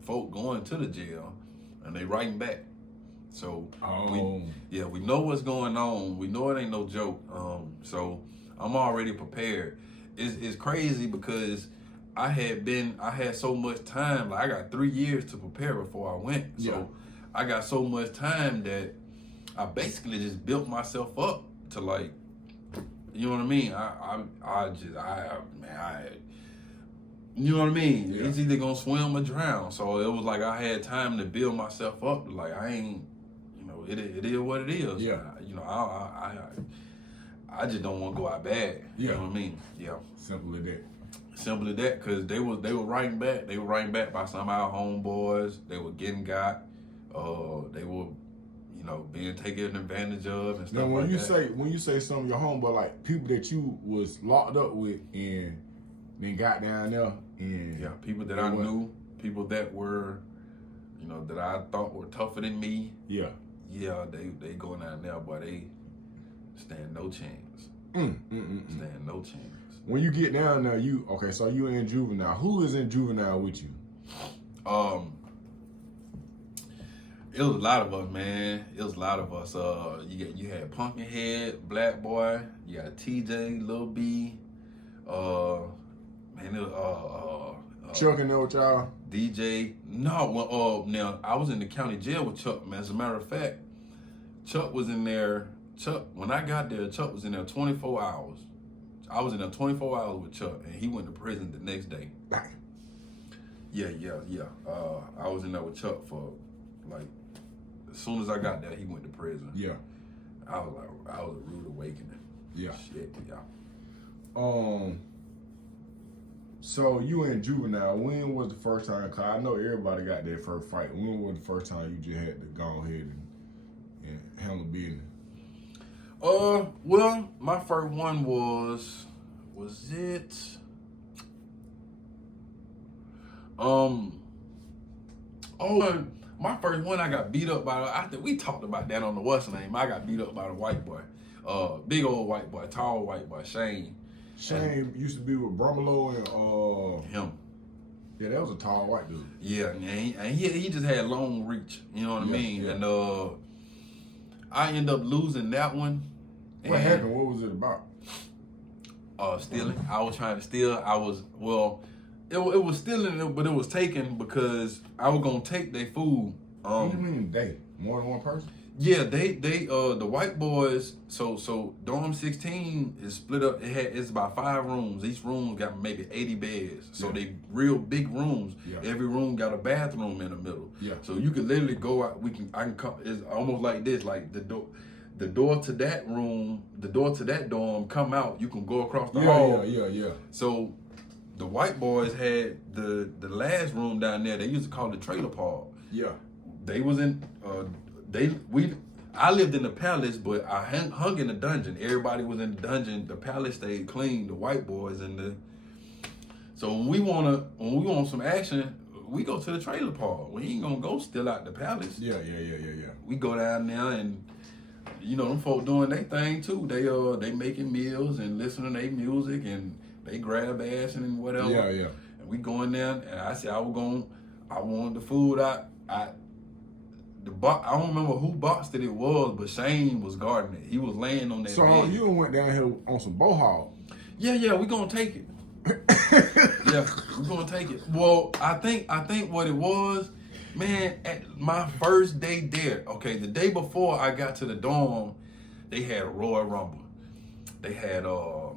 folk going to the jail and they writing back. So we know what's going on. We know it ain't no joke. So I'm already prepared. It's crazy because I had so much time. Like I got 3 years to prepare before I went. So I got so much time that I basically just built myself up to like, you know what I mean? You know what I mean? Yeah. It's either gonna swim or drown. So it was like I had time to build myself up. Like I ain't, it is what it is. Yeah. I just don't want to go out bad. You know what I mean? Yeah. Simple as that. Simple as that, because they were writing back. They were writing back by some of our homeboys. They were getting got. They were, being taken advantage of and stuff Now, when like you that. when you say some of your homeboy, like people that you was locked up with and then got down there and Yeah, people that I knew, people that were, that I thought were tougher than me. Yeah. Yeah, they going down there, boy, they stand no chance. Stand no chance. When you get down there, so you in Juvenile. Who is in Juvenile with you? It was a lot of us, man. It was a lot of us. You had Pumpkinhead, Black Boy, you got TJ, Lil B, man, it was, Chuck and there with y'all? DJ. No, well, now I was in the county jail with Chuck, man. As a matter of fact, Chuck was in there. When I got there, Chuck was in there 24 hours. I was in there 24 hours with Chuck, and he went to prison the next day. Yeah. I was in there with Chuck for, like, as soon as I got there, he went to prison. Yeah. I was a rude awakening. Yeah. Shit, yeah. So you in Juvenile. When was the first time? Cause I know everybody got their first fight. When was the first time you just had to go ahead and handle business? Well, my first one was it? My first one, I got beat up by. I think we talked about that on the what's name. I got beat up by the white boy, big old white boy, tall white boy, Shane. Shane used to be with Bromelo and him. Yeah, that was a tall white dude. Yeah, and he just had long reach. You know what I mean? Yeah. And I ended up losing that one. What happened? What was it about? Stealing. I was trying to steal. It was stealing, but it was taken because I was gonna take their food. What do you mean they? More than one person? Yeah, the white boys. So dorm 16 is split up. It's about 5 rooms. Each room got maybe 80 beds. So they real big rooms. Yeah. Every room got a bathroom in the middle. Yeah. So you could literally go out. I can come. It's almost like this. Like the door to that room, the door to that dorm. Come out. You can go across the hall. Yeah. So the white boys had the last room down there. They used to call it the trailer park. yeah. They was in. I lived in the palace, but I hung in the dungeon. Everybody was in the dungeon. The palace stayed clean. The white boys and the. So when we want some action, we go to the trailer park. We ain't gonna go still out the palace. Yeah. We go down there and, them folk doing their thing too. They making meals and listening to their music and they grab ass and whatever. Yeah. And we go in there and I said I wanted the food. I don't remember who boxed it was, but Shane was guarding it. He was laying on that So bed. you went down here on some bohawk. Yeah, we gonna take it. Yeah, we gonna take it. Well, I think what it was, man, at my first day there, okay, the day before I got to the dorm, they had a Royal Rumble. They had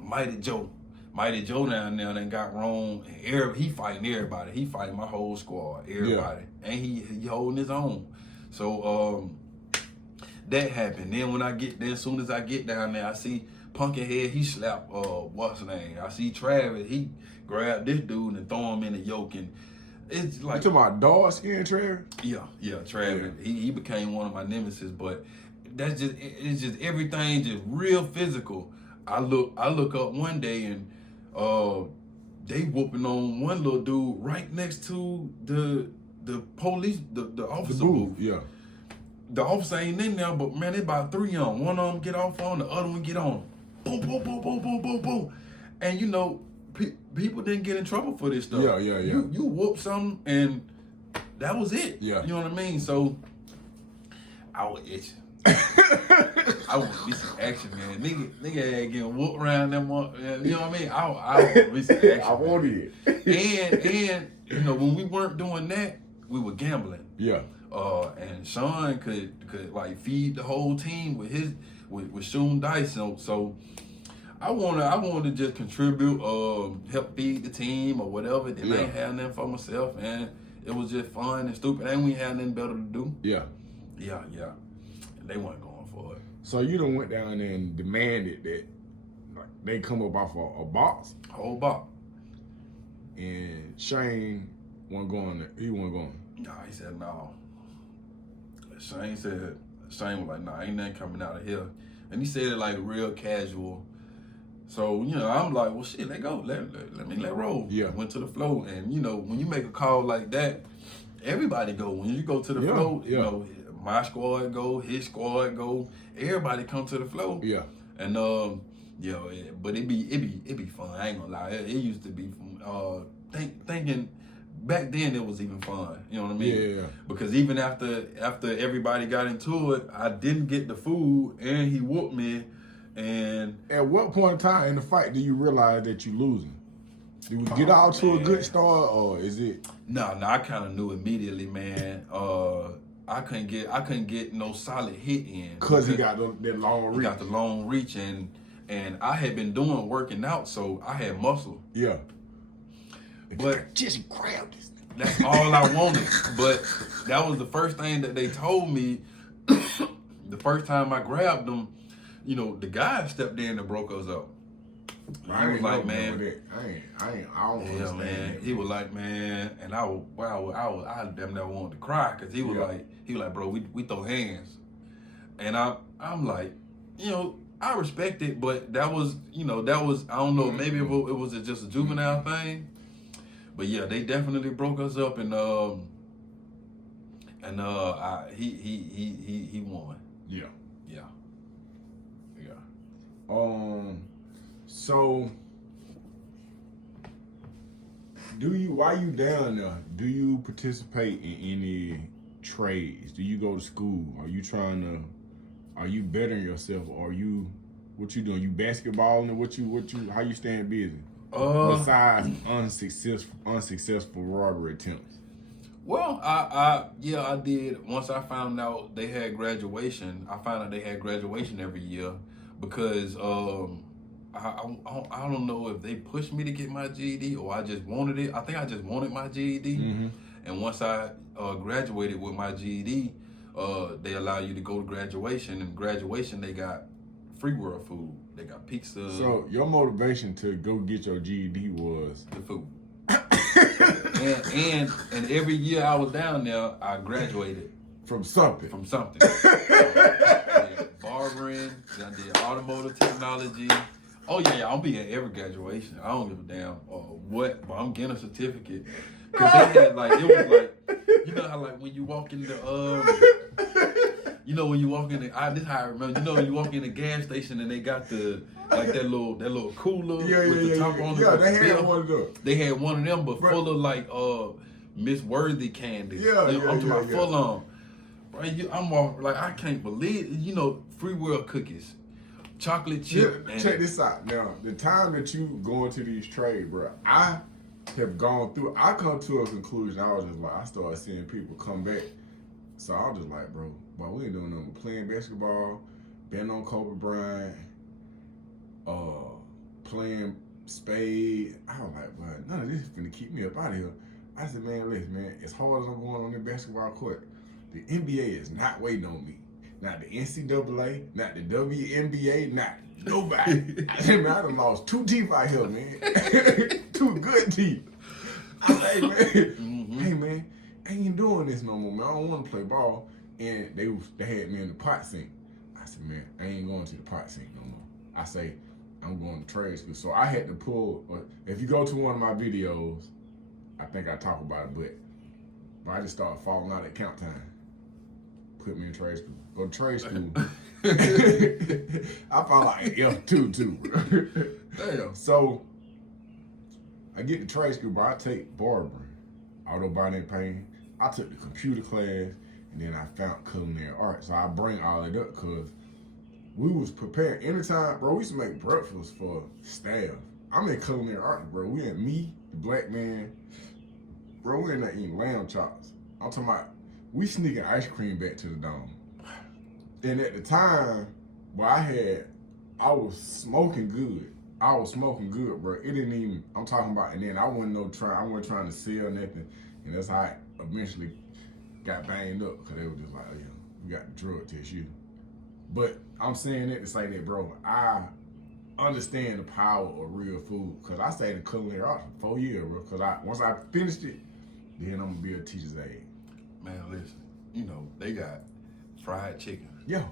Mighty Joe. Mighty Joe down there and got wrong. He fighting everybody. He fighting my whole squad, everybody. Yeah. And he holding his own. So that happened. Then as soon as I get down there, I see Pumpkinhead, he slapped what's his name? I see Travis, he grabbed this dude and throw him in the yoke, and it's like you talking about dog skin Travis? Yeah, Travis. Yeah. He became one of my nemesis, but it's just everything just real physical. I look up one day and they whooping on one little dude right next to the police, the officer booth. Yeah. The officer ain't in there, but man, it's about 3 of them. One of them get off on, the other one get on. Boom, boom, boom, boom, boom, boom, boom. And people didn't get in trouble for this stuff. Yeah. You whoop something and that was it. Yeah. You know what I mean? So I was itching. I want to be some action, man. Nigga had getting whooped around them. You know what I mean? I want to be some action. I wanted it. And when we weren't doing that, we were gambling. Yeah. And Sean could like feed the whole team with shooting dice. So I wanted to just contribute, help feed the team or whatever. Then I ain't had nothing for myself, and it was just fun and stupid. And we had nothing better to do. Yeah. And they weren't going for it. So you done went down there and demanded that they come up off a box. Whole box. And Shane wasn't going there. He wasn't going. Nah, he said no. Shane said, Shane was like, nah, ain't nothing coming out of here. And he said it like real casual. So, you know, I'm like, well, shit, let go. Let roll. Yeah. Went to the floor. And, you know, when you make a call like that, everybody go. When you go to the floor, you know, my squad go, his squad go. Everybody come to the floor. Yeah. And, you know, but it be fun. I ain't gonna lie. It used to be fun. Thinking back then it was even fun. You know what I mean? Yeah. Because even after everybody got into it, I didn't get the food and he whooped me. And at what point in time in the fight do you realize that you losing? Do we get out to a good start, or is it? No, I kind of knew immediately, man. I couldn't get no solid hit in because he got that long reach. He got the long reach, and I had been working out, so I had muscle. Yeah. But just grab this. That's all I wanted. But that was the first thing that they told me. The first time I grabbed them, you know, the guy stepped in and broke us up. I was like, man, I don't understand. Man. He was like, man, and I damn near wanted to cry because he was like, bro, we throw hands, and I'm like, you know, I respect it, but that was I don't know, maybe it was just a juvenile thing, but yeah, they definitely broke us up, and he won. Yeah. So, while you down there, do you participate in any trades? Do you go to school? Are you bettering yourself? Or what you doing? You basketballing? How you staying busy? Besides unsuccessful robbery attempts. Well, I did. Once I found out they had graduation, every year because I don't know if they pushed me to get my GED or I just wanted it. I think I just wanted my GED. Mm-hmm. And once I graduated with my GED, they allow you to go to graduation. And graduation, they got free world food. They got pizza. So your motivation to go get your GED was the food. and every year I was down there, I graduated from something. I did barbering. I did automotive technology. Oh yeah, I'll be at every graduation. I don't give a damn what, but I'm getting a certificate. Cause they had it was like, you know how like when you walk in the this is how I remember. When you walk in the gas station and they got the like that little cooler with the top on it. Yeah, they had one of them. They had one of them, but full of like Miss Worthy candy. I'm talking about full on. Bro, I'm walking like I can't believe free world cookies. Chocolate chip. Yeah, check this out. Now, the time that you go into these trades, bro, I have gone through. I come to a conclusion. I was just like, I started seeing people come back. So I was just like, bro, we ain't doing nothing but playing basketball, betting on Kobe Bryant, playing spade. I was like, bro, none of this is finna keep me up out of here. I said, man, listen, man, as hard as I'm going on the basketball court, the NBA is not waiting on me. Not the NCAA, not the WNBA, not nobody. I said, man, I done lost 2 teeth out here, man. 2 good teeth. I was like, man, hey, man, I ain't doing this no more, man. I don't want to play ball. And they had me in the pot sink. I said, man, I ain't going to the pot sink no more. I say, I'm going to trade school. So I had to pull, if you go to one of my videos, I think I talk about it, but I just started falling out at count time. Put me in trade school. Go to trade school. I found like F2 too. Damn. So I get to trade school, but I take barbering, auto body and painting. I took the computer class, and then I found culinary arts. So I bring all that up because we was prepared. Anytime, bro, we used to make breakfast for staff. I'm in culinary arts, bro. We in me, the black man. Bro, we in there eating lamb chops. I'm talking about we sneaking ice cream back to the dome. And at the time, I was smoking good. Bro. It didn't even, I'm talking about, and then I wasn't trying to sell nothing. And that's how I eventually got banged up, because they were just like, oh, yeah, we got the drug test you. But I'm saying that to say that, bro, I understand the power of real food, because I stayed in culinary arts for 4 years, bro, because once I finished it, then I'm going to be a teacher's aide. Man, listen, they got fried chicken. Yeah,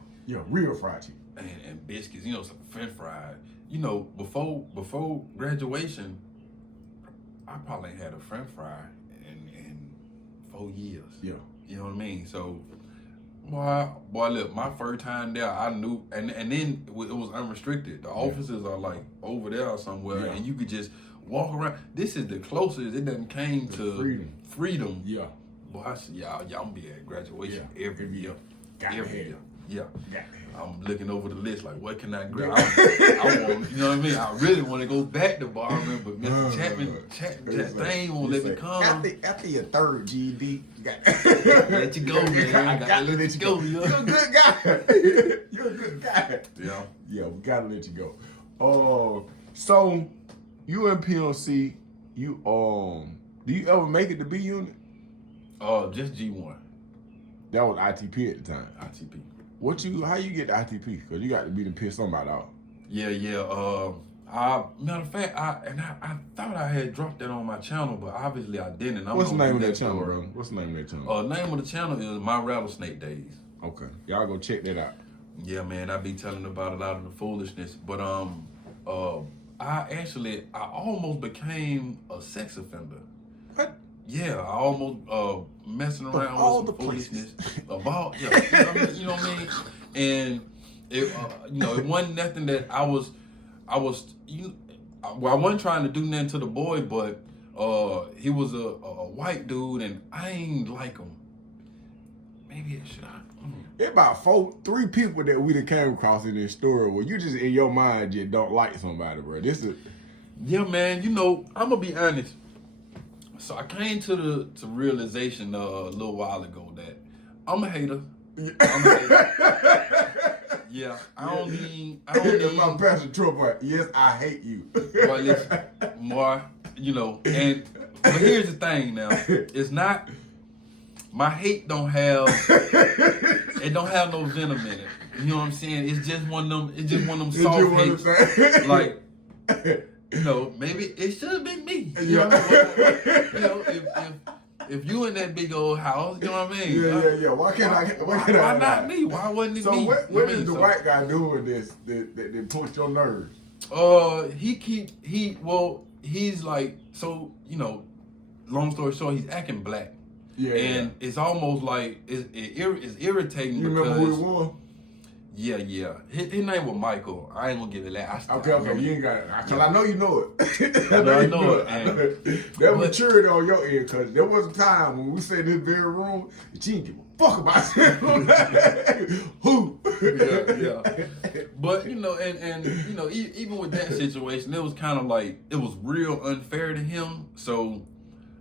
real fried chicken. And biscuits, some French fries. Before graduation, I probably ain't had a French fry in 4 years. Yeah. You know what I mean? So, boy, look, my first time there, I knew, and then it was unrestricted. The offices are like over there somewhere, and you could just walk around. This is the closest it done came to freedom. Yeah. Boy, I see y'all be at graduation every year. Every year. Yeah. I'm looking over the list like, what can I grab? I want, you know what I mean? I really want to go back to barroom, but Mr. Chapman thing won't let me come. After your third GED, you got let you go, man. I gotta let you go. You're a good guy. You're a good guy. Yeah, we gotta let you go. So you in PLC, do you ever make it to B unit? Just G1. That was ITP at the time. ITP. How you get to ITP? Because you got to be to piss somebody off. Yeah. Matter of fact, I thought I had dropped that on my channel, but obviously I didn't. What's the name of that channel, bro? What's the name of that channel? Name of the channel is My Rattlesnake Days. Okay. Y'all go check that out. Yeah, man, I be telling about a lot of the foolishness. But I almost became a sex offender. What? Yeah, I almost messing around all with the some foolishness about you know what I mean? And it it wasn't nothing that I wasn't trying to do nothing to the boy, but he was a white dude and I ain't like him. Maybe it should I. It's about 3 people that we done came across in this story where you just in your mind just don't like somebody, bro. Yeah, man, I'm gonna be honest. So I came to the realization a little while ago that I'm a hater. Yeah, I don't need. My passion Trump, yes, I hate you. Boy, listen, more, but here's the thing now. It's not, my hate don't have no venom in it. You know what I'm saying? It's just one of them soft hates. Like, maybe it should have been me. If you in that big old house, you know what I mean? Yeah. Why not me? Why wasn't it so me? What is the white guy doing this that push your nerves? He's like, so, long story short, he's acting black. Yeah. And it's almost like, it's irritating you because... remember who it was? Yeah. His name was Michael. I ain't gonna give it that. Okay. You ain't got it. Cause I know you know it. I know it. That maturity on your end, cause there was a time when we sat in this very room that you didn't give a fuck about it. Who? Yeah. But even with that situation, it was kind of like it was real unfair to him. So,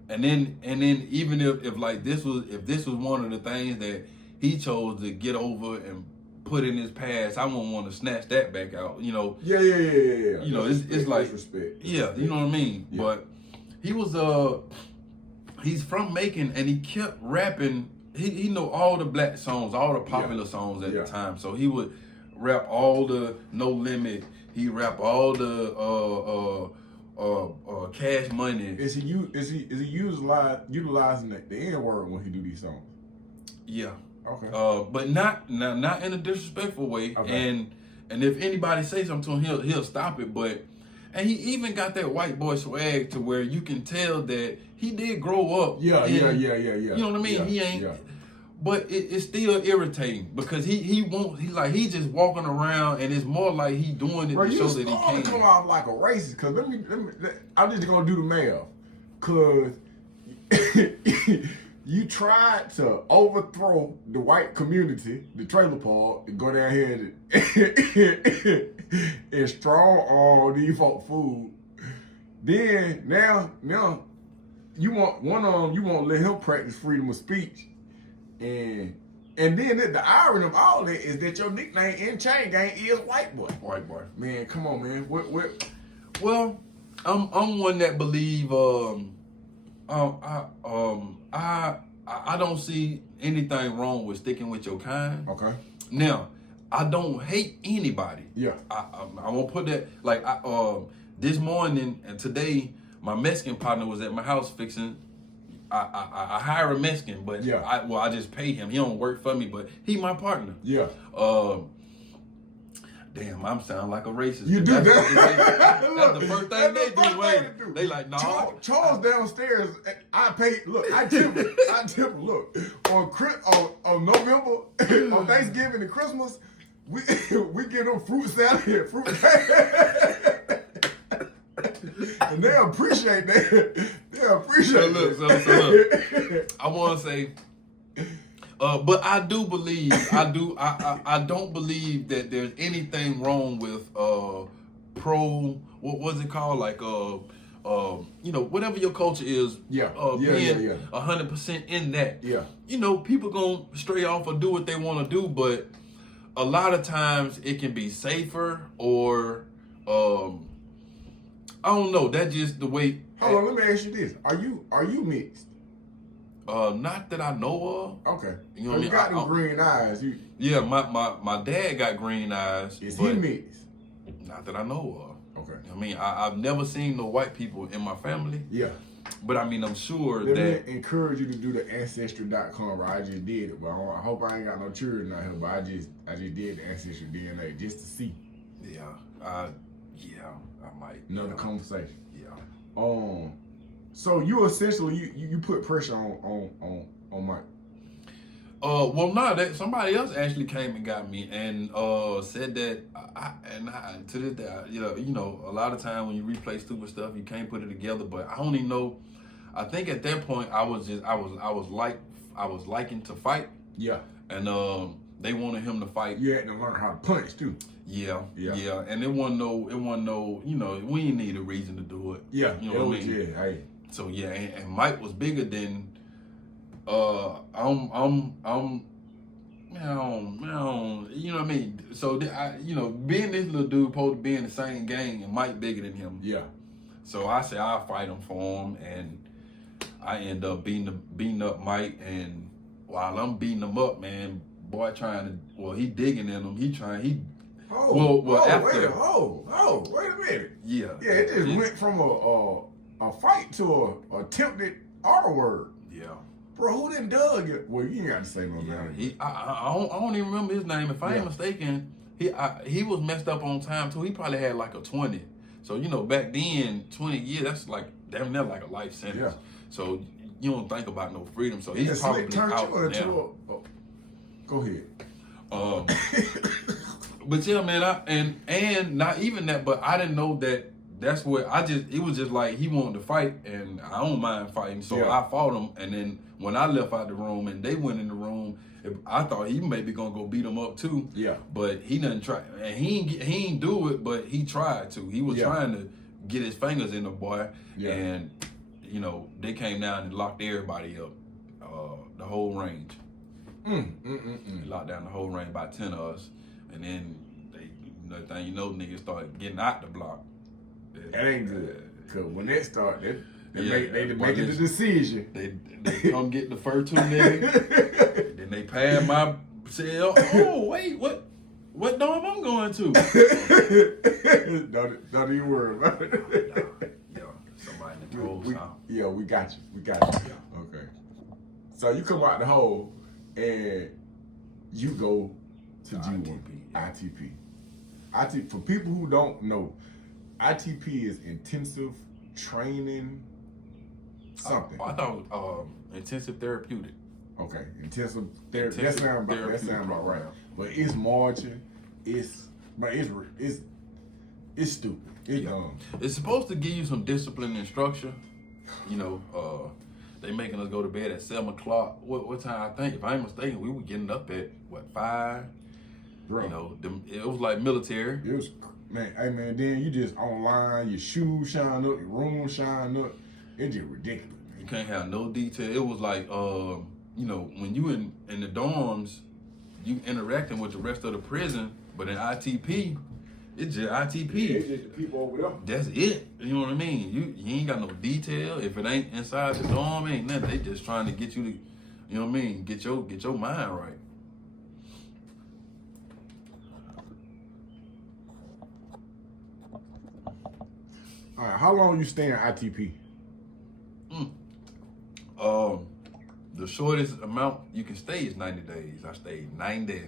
and then even if like this was one of the things that he chose to get over and put in his past, I wouldn't want to snatch that back out. Yeah. It's like respect. Yeah, you know what I mean. Yeah. But he was he's from Macon and he kept rapping. He know all the black songs, all the popular songs at the time. So he would rap all the No Limit. He rap all the Cash Money. Is he utilizing the N-word when he do these songs? Yeah. Okay. But not in a disrespectful way. Okay. And if anybody say something to him, he'll stop it. And he even got that white boy swag to where you can tell that he did grow up. Yeah. You know what I mean? Yeah, he ain't. Yeah. But it's still irritating because he's just walking around and it's more like he doing it to show that he can. You come out like a racist, cause I'm just gonna do the math, cause you tried to overthrow the white community, the trailer park, and go down here and strong on these folk food. Then now you want to let him practice freedom of speech. And then the irony of all that is that your nickname in Chain Gang is Whiteboi. Whiteboi. Man, come on, man. What? Well, I'm one that believe I don't see anything wrong with sticking with your kind. Okay. Now, I don't hate anybody. Yeah. I won't put that like this morning and today my Mexican partner was at my house fixing. I hire a Mexican, but Yeah. I just pay him. He don't work for me, but he my partner. Yeah. Damn, I'm sounding like a racist. You do That's that. that's the first thing they do. Wait, do. they like, no. Charles downstairs. I pay. Look, I tip. I tip. Look, on November, on Thanksgiving and Christmas, we give them fruit salad and fruit. And they appreciate that. They appreciate Look, I want to say, but I do believe, I don't believe that there's anything wrong with what was it called, like whatever your culture is, being 100% in that. Yeah. People gonna stray off or do what they want to do, but a lot of times it can be safer or I don't know. That's just the way. Hold on, let me ask you this: Are you mixed? Not that I know of. Okay. You know so what you got them green eyes. Yeah, my dad got green eyes. Is he mixed? Not that I know of. Okay. I mean, I've never seen no white people in my family. Yeah. But I mean, I'm sure Let that. me encourage you to do the Ancestry.com. I just did it, but I hope I ain't got no children out here. But I just did the Ancestry DNA just to see. Yeah. I might. Another conversation. Yeah. So you essentially you put pressure on Mike. Well, no, that somebody else actually came and got me and said that to this day, a lot of time when you replay stupid stuff, you can't put it together. But I don't even know. I think at that point I was liking to fight. Yeah. And they wanted him to fight. You had to learn how to punch too. Yeah. And it wasn't no, we didn't need a reason to do it. Yeah. You know what I mean? Yeah. Hey. So yeah, and Mike was bigger than you know what I mean? So being this little dude supposed to be in the same gang and Mike bigger than him. Yeah. So I said I'll fight him for him, and I end up beating up Mike, and while I'm beating him up, man, boy he digging in him. Wait a minute. Yeah. Yeah, it just went from a fight to a attempted R word. Yeah. Bro, who done dug it? Well, you ain't got to say no name. I don't even remember his name. If I ain't mistaken, he was messed up on time too. He probably had like a 20. So back then, 20 years, that's like damn near like a life sentence. Yeah. So you don't think about no freedom. So he's probably out now. Go ahead. But yeah, man, and not even that, but I didn't know that. That's what it was just like he wanted to fight, and I don't mind fighting, so I fought him. And then when I left out the room and they went in the room, I thought he maybe gonna go beat him up too. Yeah. But he didn't try, and he ain't do it, but he tried to. He was trying to get his fingers in the boy, and they came down and locked everybody up, the whole range. They locked down the whole range, about 10 of us, and then niggas started getting out the block. That ain't good. Cause when that started, they making the decision. They come get the first 2 niggas. Then they pad my cell. Oh wait, what dorm I'm going to? Don't even worry about it. Yeah, somebody in the control sound. Yeah, we got you. Yeah. Okay. So you come out the hole and you go to ITP. ITP. For people who don't know, ITP is intensive training something. I thought it was intensive therapeutic. Okay, intensive therapy. That sound about right. But it's marching. It's stupid. It's dumb. It's supposed to give you some discipline and structure. They making us go to bed at 7 o'clock. What time? I think, if I ain't mistaken, we were getting up at 5. Bro. It was like military. It was. Man, hey man, then you just online, your shoes shine up, your room shine up. It's just ridiculous, man. You can't have no detail. It was like, when you in the dorms, you interacting with the rest of the prison, but in ITP, it's just ITP. Yeah, it's just the people over there. That's it. You know what I mean? You ain't got no detail. If it ain't inside the dorm, ain't nothing. They just trying to get you to, you know what I mean? Get your mind right. All right, how long you stay in ITP? The shortest amount you can stay is 90 days. I stayed 90.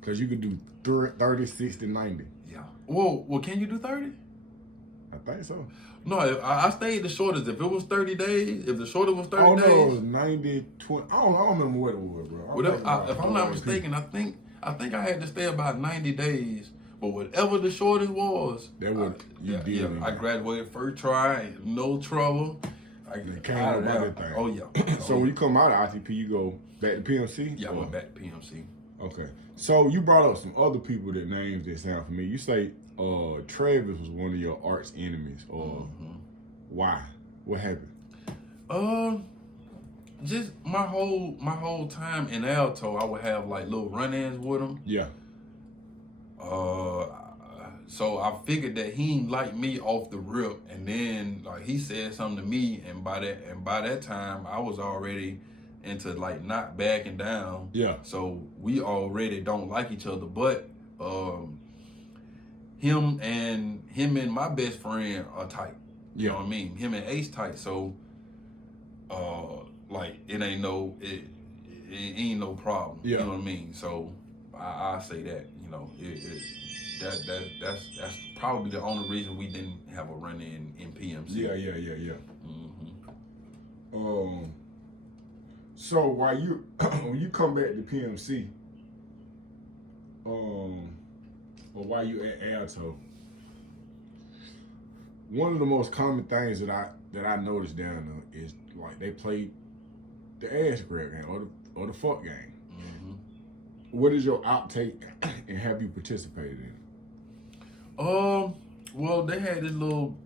Because you could do 30, 60, 90. Yeah. Well, can you do 30? I think so. No, I stayed the shortest. If it was 30 days, if the shortest was 30 no, days. it was 90, 20. I don't remember what it was, bro. If I'm not mistaken, I think I had to stay about 90 days. But whatever the shortest was, I graduated first try, no trouble. I came out of that thing. Oh yeah. So when you come out of ITP, you go back to PMC? Yeah, I went back to PMC. Okay. So you brought up some other people that names that sound familiar. You say Travis was one of your arch enemies. Why? What happened? Just my whole time in Alto, I would have like little run-ins with him. Yeah. So I figured that he ain't like me off the rip, and then like he said something to me, and by that time I was already into like not backing down. Yeah. So we already don't like each other, but him and my best friend are tight. You know what I mean? Him and Ace tight. So like it ain't no problem. Yeah. You know what I mean? So I say that, you know, that's probably the only reason we didn't have a run in PMC. Yeah. So while you when you come back to PMC, or while you at Alto, one of the most common things that I noticed down there is like they played the ass grab game or the fuck game. What is your outtake, and have you participated in it? Well, they had a little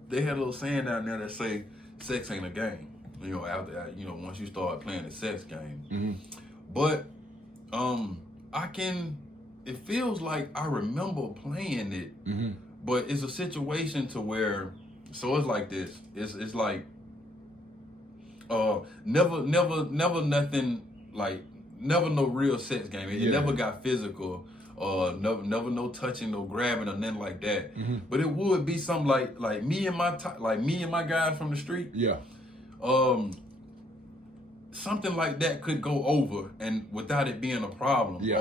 saying down there that say sex ain't a game. You know, after once you start playing the sex game. But it feels like I remember playing it, but it's a situation to where, so it's like this. It's like never nothing like. Never no real sex game. It never got physical. Never no touching, no grabbing, or nothing like that. But it would be something like me and my guys from the street. Yeah. Something like that could go over and without it being a problem. Yeah.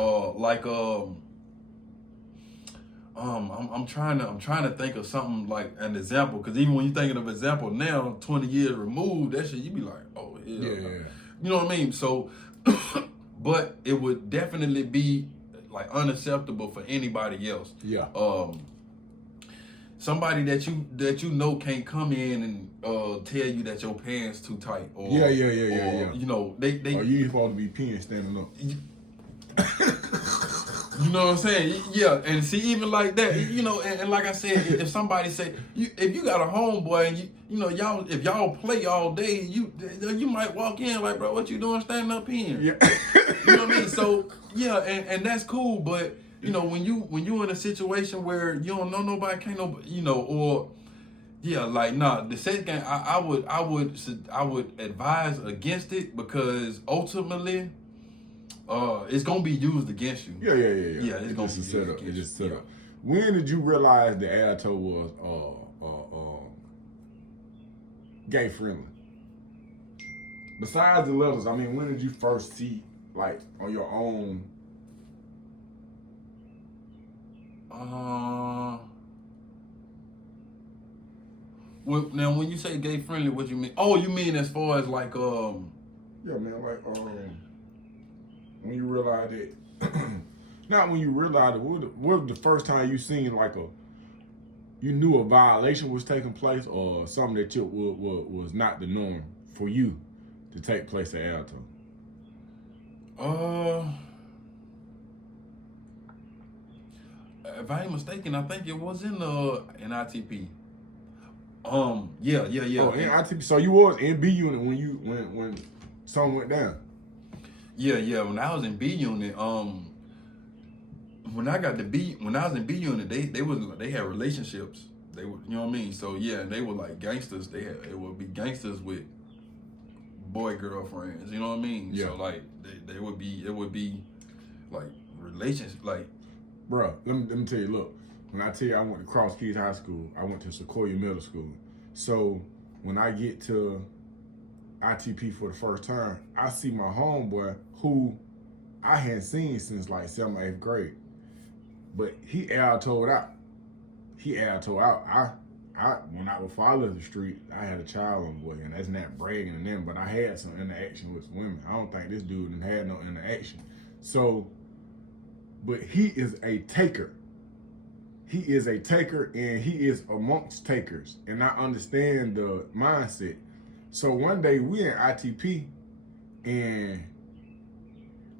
I'm trying to think of something like an example, because even when you're thinking of example now, 20 years removed, that shit you be like, oh yeah. You know what I mean? So. But it would definitely be like unacceptable for anybody else. Yeah. Somebody that you know can't come in and tell you that your pants too tight. Or, Yeah. You know, they or you supposed to be peeing standing up. You know what I'm saying? Yeah, and see, even like that, you know, and like I said, if somebody say, if you got a homeboy and you know, if y'all play all day, you might walk in like, bro, what you doing standing up here? Yeah. You know what I mean? So yeah, and that's cool, but you know, when you in a situation where you don't know nobody, can't nobody, you know, or yeah, like nah, the sex game, I would advise against it, because ultimately, it's gonna be used against you. Yeah. Yeah, it's gonna be just a setup. against It's just you. set up. When did you realize the Alto was gay friendly? Besides the letters, I mean, when did you first see, like, on your own? Well, now when you say gay friendly, what you mean? Oh, you mean as far as like Yeah, man, like when you realize it, not when you realize it. What was the first time you seen like you knew a violation was taking place, or something that was not the norm for you to take place at Alto? If I ain't mistaken, I think it was in ITP. Yeah. Oh, in ITP. So you was in B unit when something went down. Yeah. When I was in B unit, when I was in B unit, they had relationships. They were, you know what I mean? So yeah, they were like gangsters. It would be gangsters with boy girlfriends. You know what I mean? Yeah. So like it would be like relations, like. Bruh, let me tell you. Look, when I tell you I went to Cross Keys High School, I went to Sequoia Middle School. So when I get to ITP for the first time, I see my homeboy who I hadn't seen since like 7th, 8th grade. But he told out. He told out. When I before I left the street, I had a child on the way, and that's not bragging to them, but I had some interaction with some women. I don't think this dude didn't have no interaction. So, but he is a taker. He is a taker, and he is amongst takers. And I understand the mindset. So one day we in ITP, and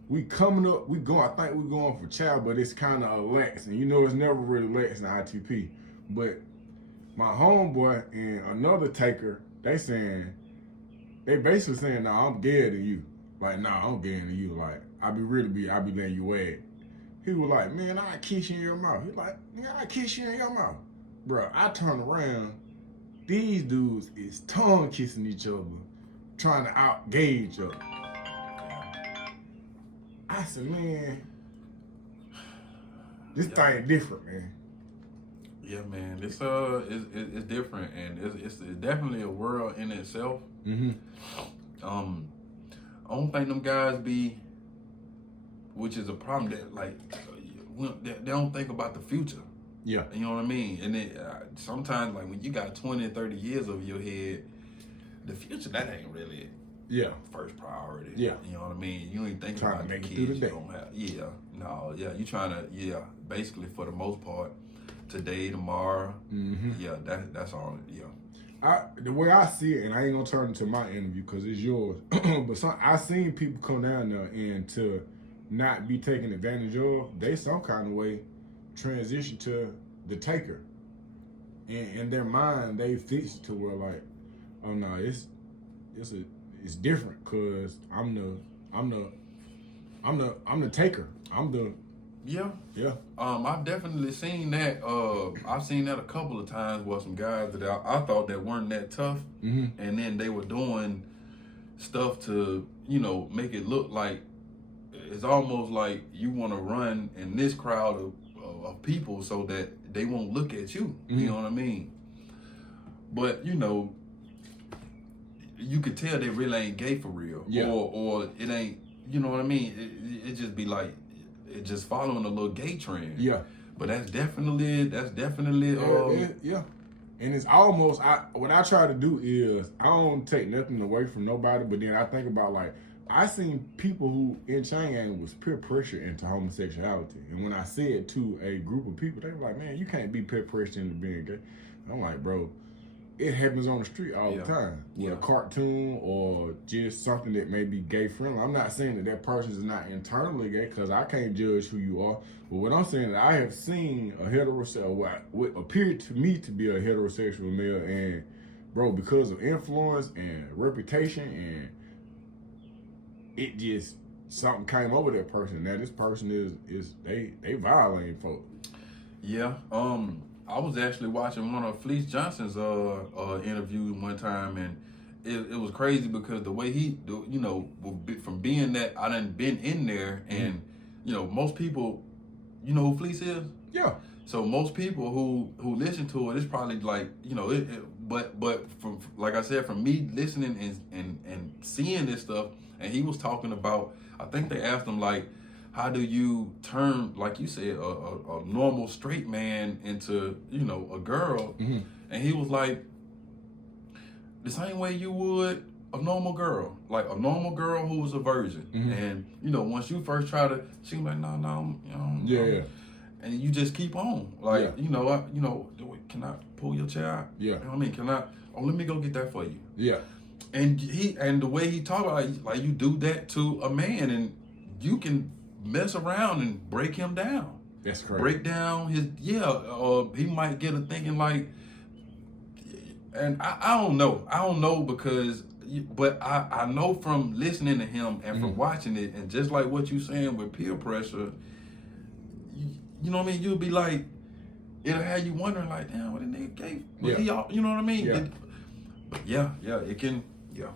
we coming up, I think we going for chow, but it's kind of lax. And you know it's never really lax in ITP. But my homeboy and another taker, they basically saying, nah, I'm gayer than you. Like, nah, I'm gayer than you. Like, I be letting you wag. He was like, man, I kiss you in your mouth. He like, man, I kiss you in your mouth. Bro, I turn around, these dudes is tongue kissing each other, trying to out-gay each other. I said, man, this thing different, man. Yeah, man, it's different, and it's definitely a world in itself. Mm-hmm. I don't think them guys be, which is a problem, that like they don't think about the future. Yeah, you know what I mean. And sometimes, like when you got 20, 30 years over your head, the future that ain't really first priority. Yeah, you know what I mean. You ain't thinking about the kids you don't have. You trying to basically for the most part. Today, tomorrow, that's all. The way I see it, and I ain't gonna turn it to my interview because it's yours. But I seen people come down there and to not be taken advantage of, they some kind of way transition to the taker. And in their mind, they fix it to where like, oh no, it's different because I'm the taker. Yeah. I've definitely seen that. I've seen that a couple of times where some guys that I thought that weren't that tough, and then they were doing stuff to, make it look like it's almost like you want to run in this crowd of people so that they won't look at you. You know what I mean? But you could tell they really ain't gay for real, or it ain't. You know what I mean? It just be like. It's just following a little gay trend. Yeah. But that's definitely yeah. And it's almost what I try to do is I don't take nothing away from nobody, but then I think about like I seen people who in Chang'an was peer pressure into homosexuality. And when I said to a group of people, they were like, man, you can't be peer pressured into being gay. And I'm like, bro, it happens on the street all the time with a cartoon or just something that may be gay friendly. I'm not saying that person is not internally gay because I can't judge who you are. But what I'm saying is I have seen a heterosexual, what appeared to me to be a heterosexual male, and bro, because of influence and reputation, and it just something came over that person. Now this person is they violating folks. Yeah. I was actually watching one of Fleece Johnson's interviews one time, and it was crazy because the way from being that I done been in there, and most people, who Fleece is? Yeah. So most people who listen to it, it's probably like but from like I said, from me listening and seeing this stuff, and he was talking about, I think they asked him like, how do you turn, like you said, a normal straight man into, a girl? And he was like, the same way you would a normal girl, like a normal girl who was a virgin. And, once you first try to, she was like, no, Yeah. And you just keep on. Like, can I pull your chair out? Yeah. You know what I mean? Let me go get that for you. Yeah. And the way he talked about it, like you do that to a man and you can mess around and break him down. That's correct. Break down his he might get a thinking like, and I don't know because, but I know from listening to him and from watching it, and just like what you saying with peer pressure, you know what I mean. You'll be like, it'll have you wondering like, damn, what a nigga gay? Was he all, you know what I mean? Yeah. But it can, yeah.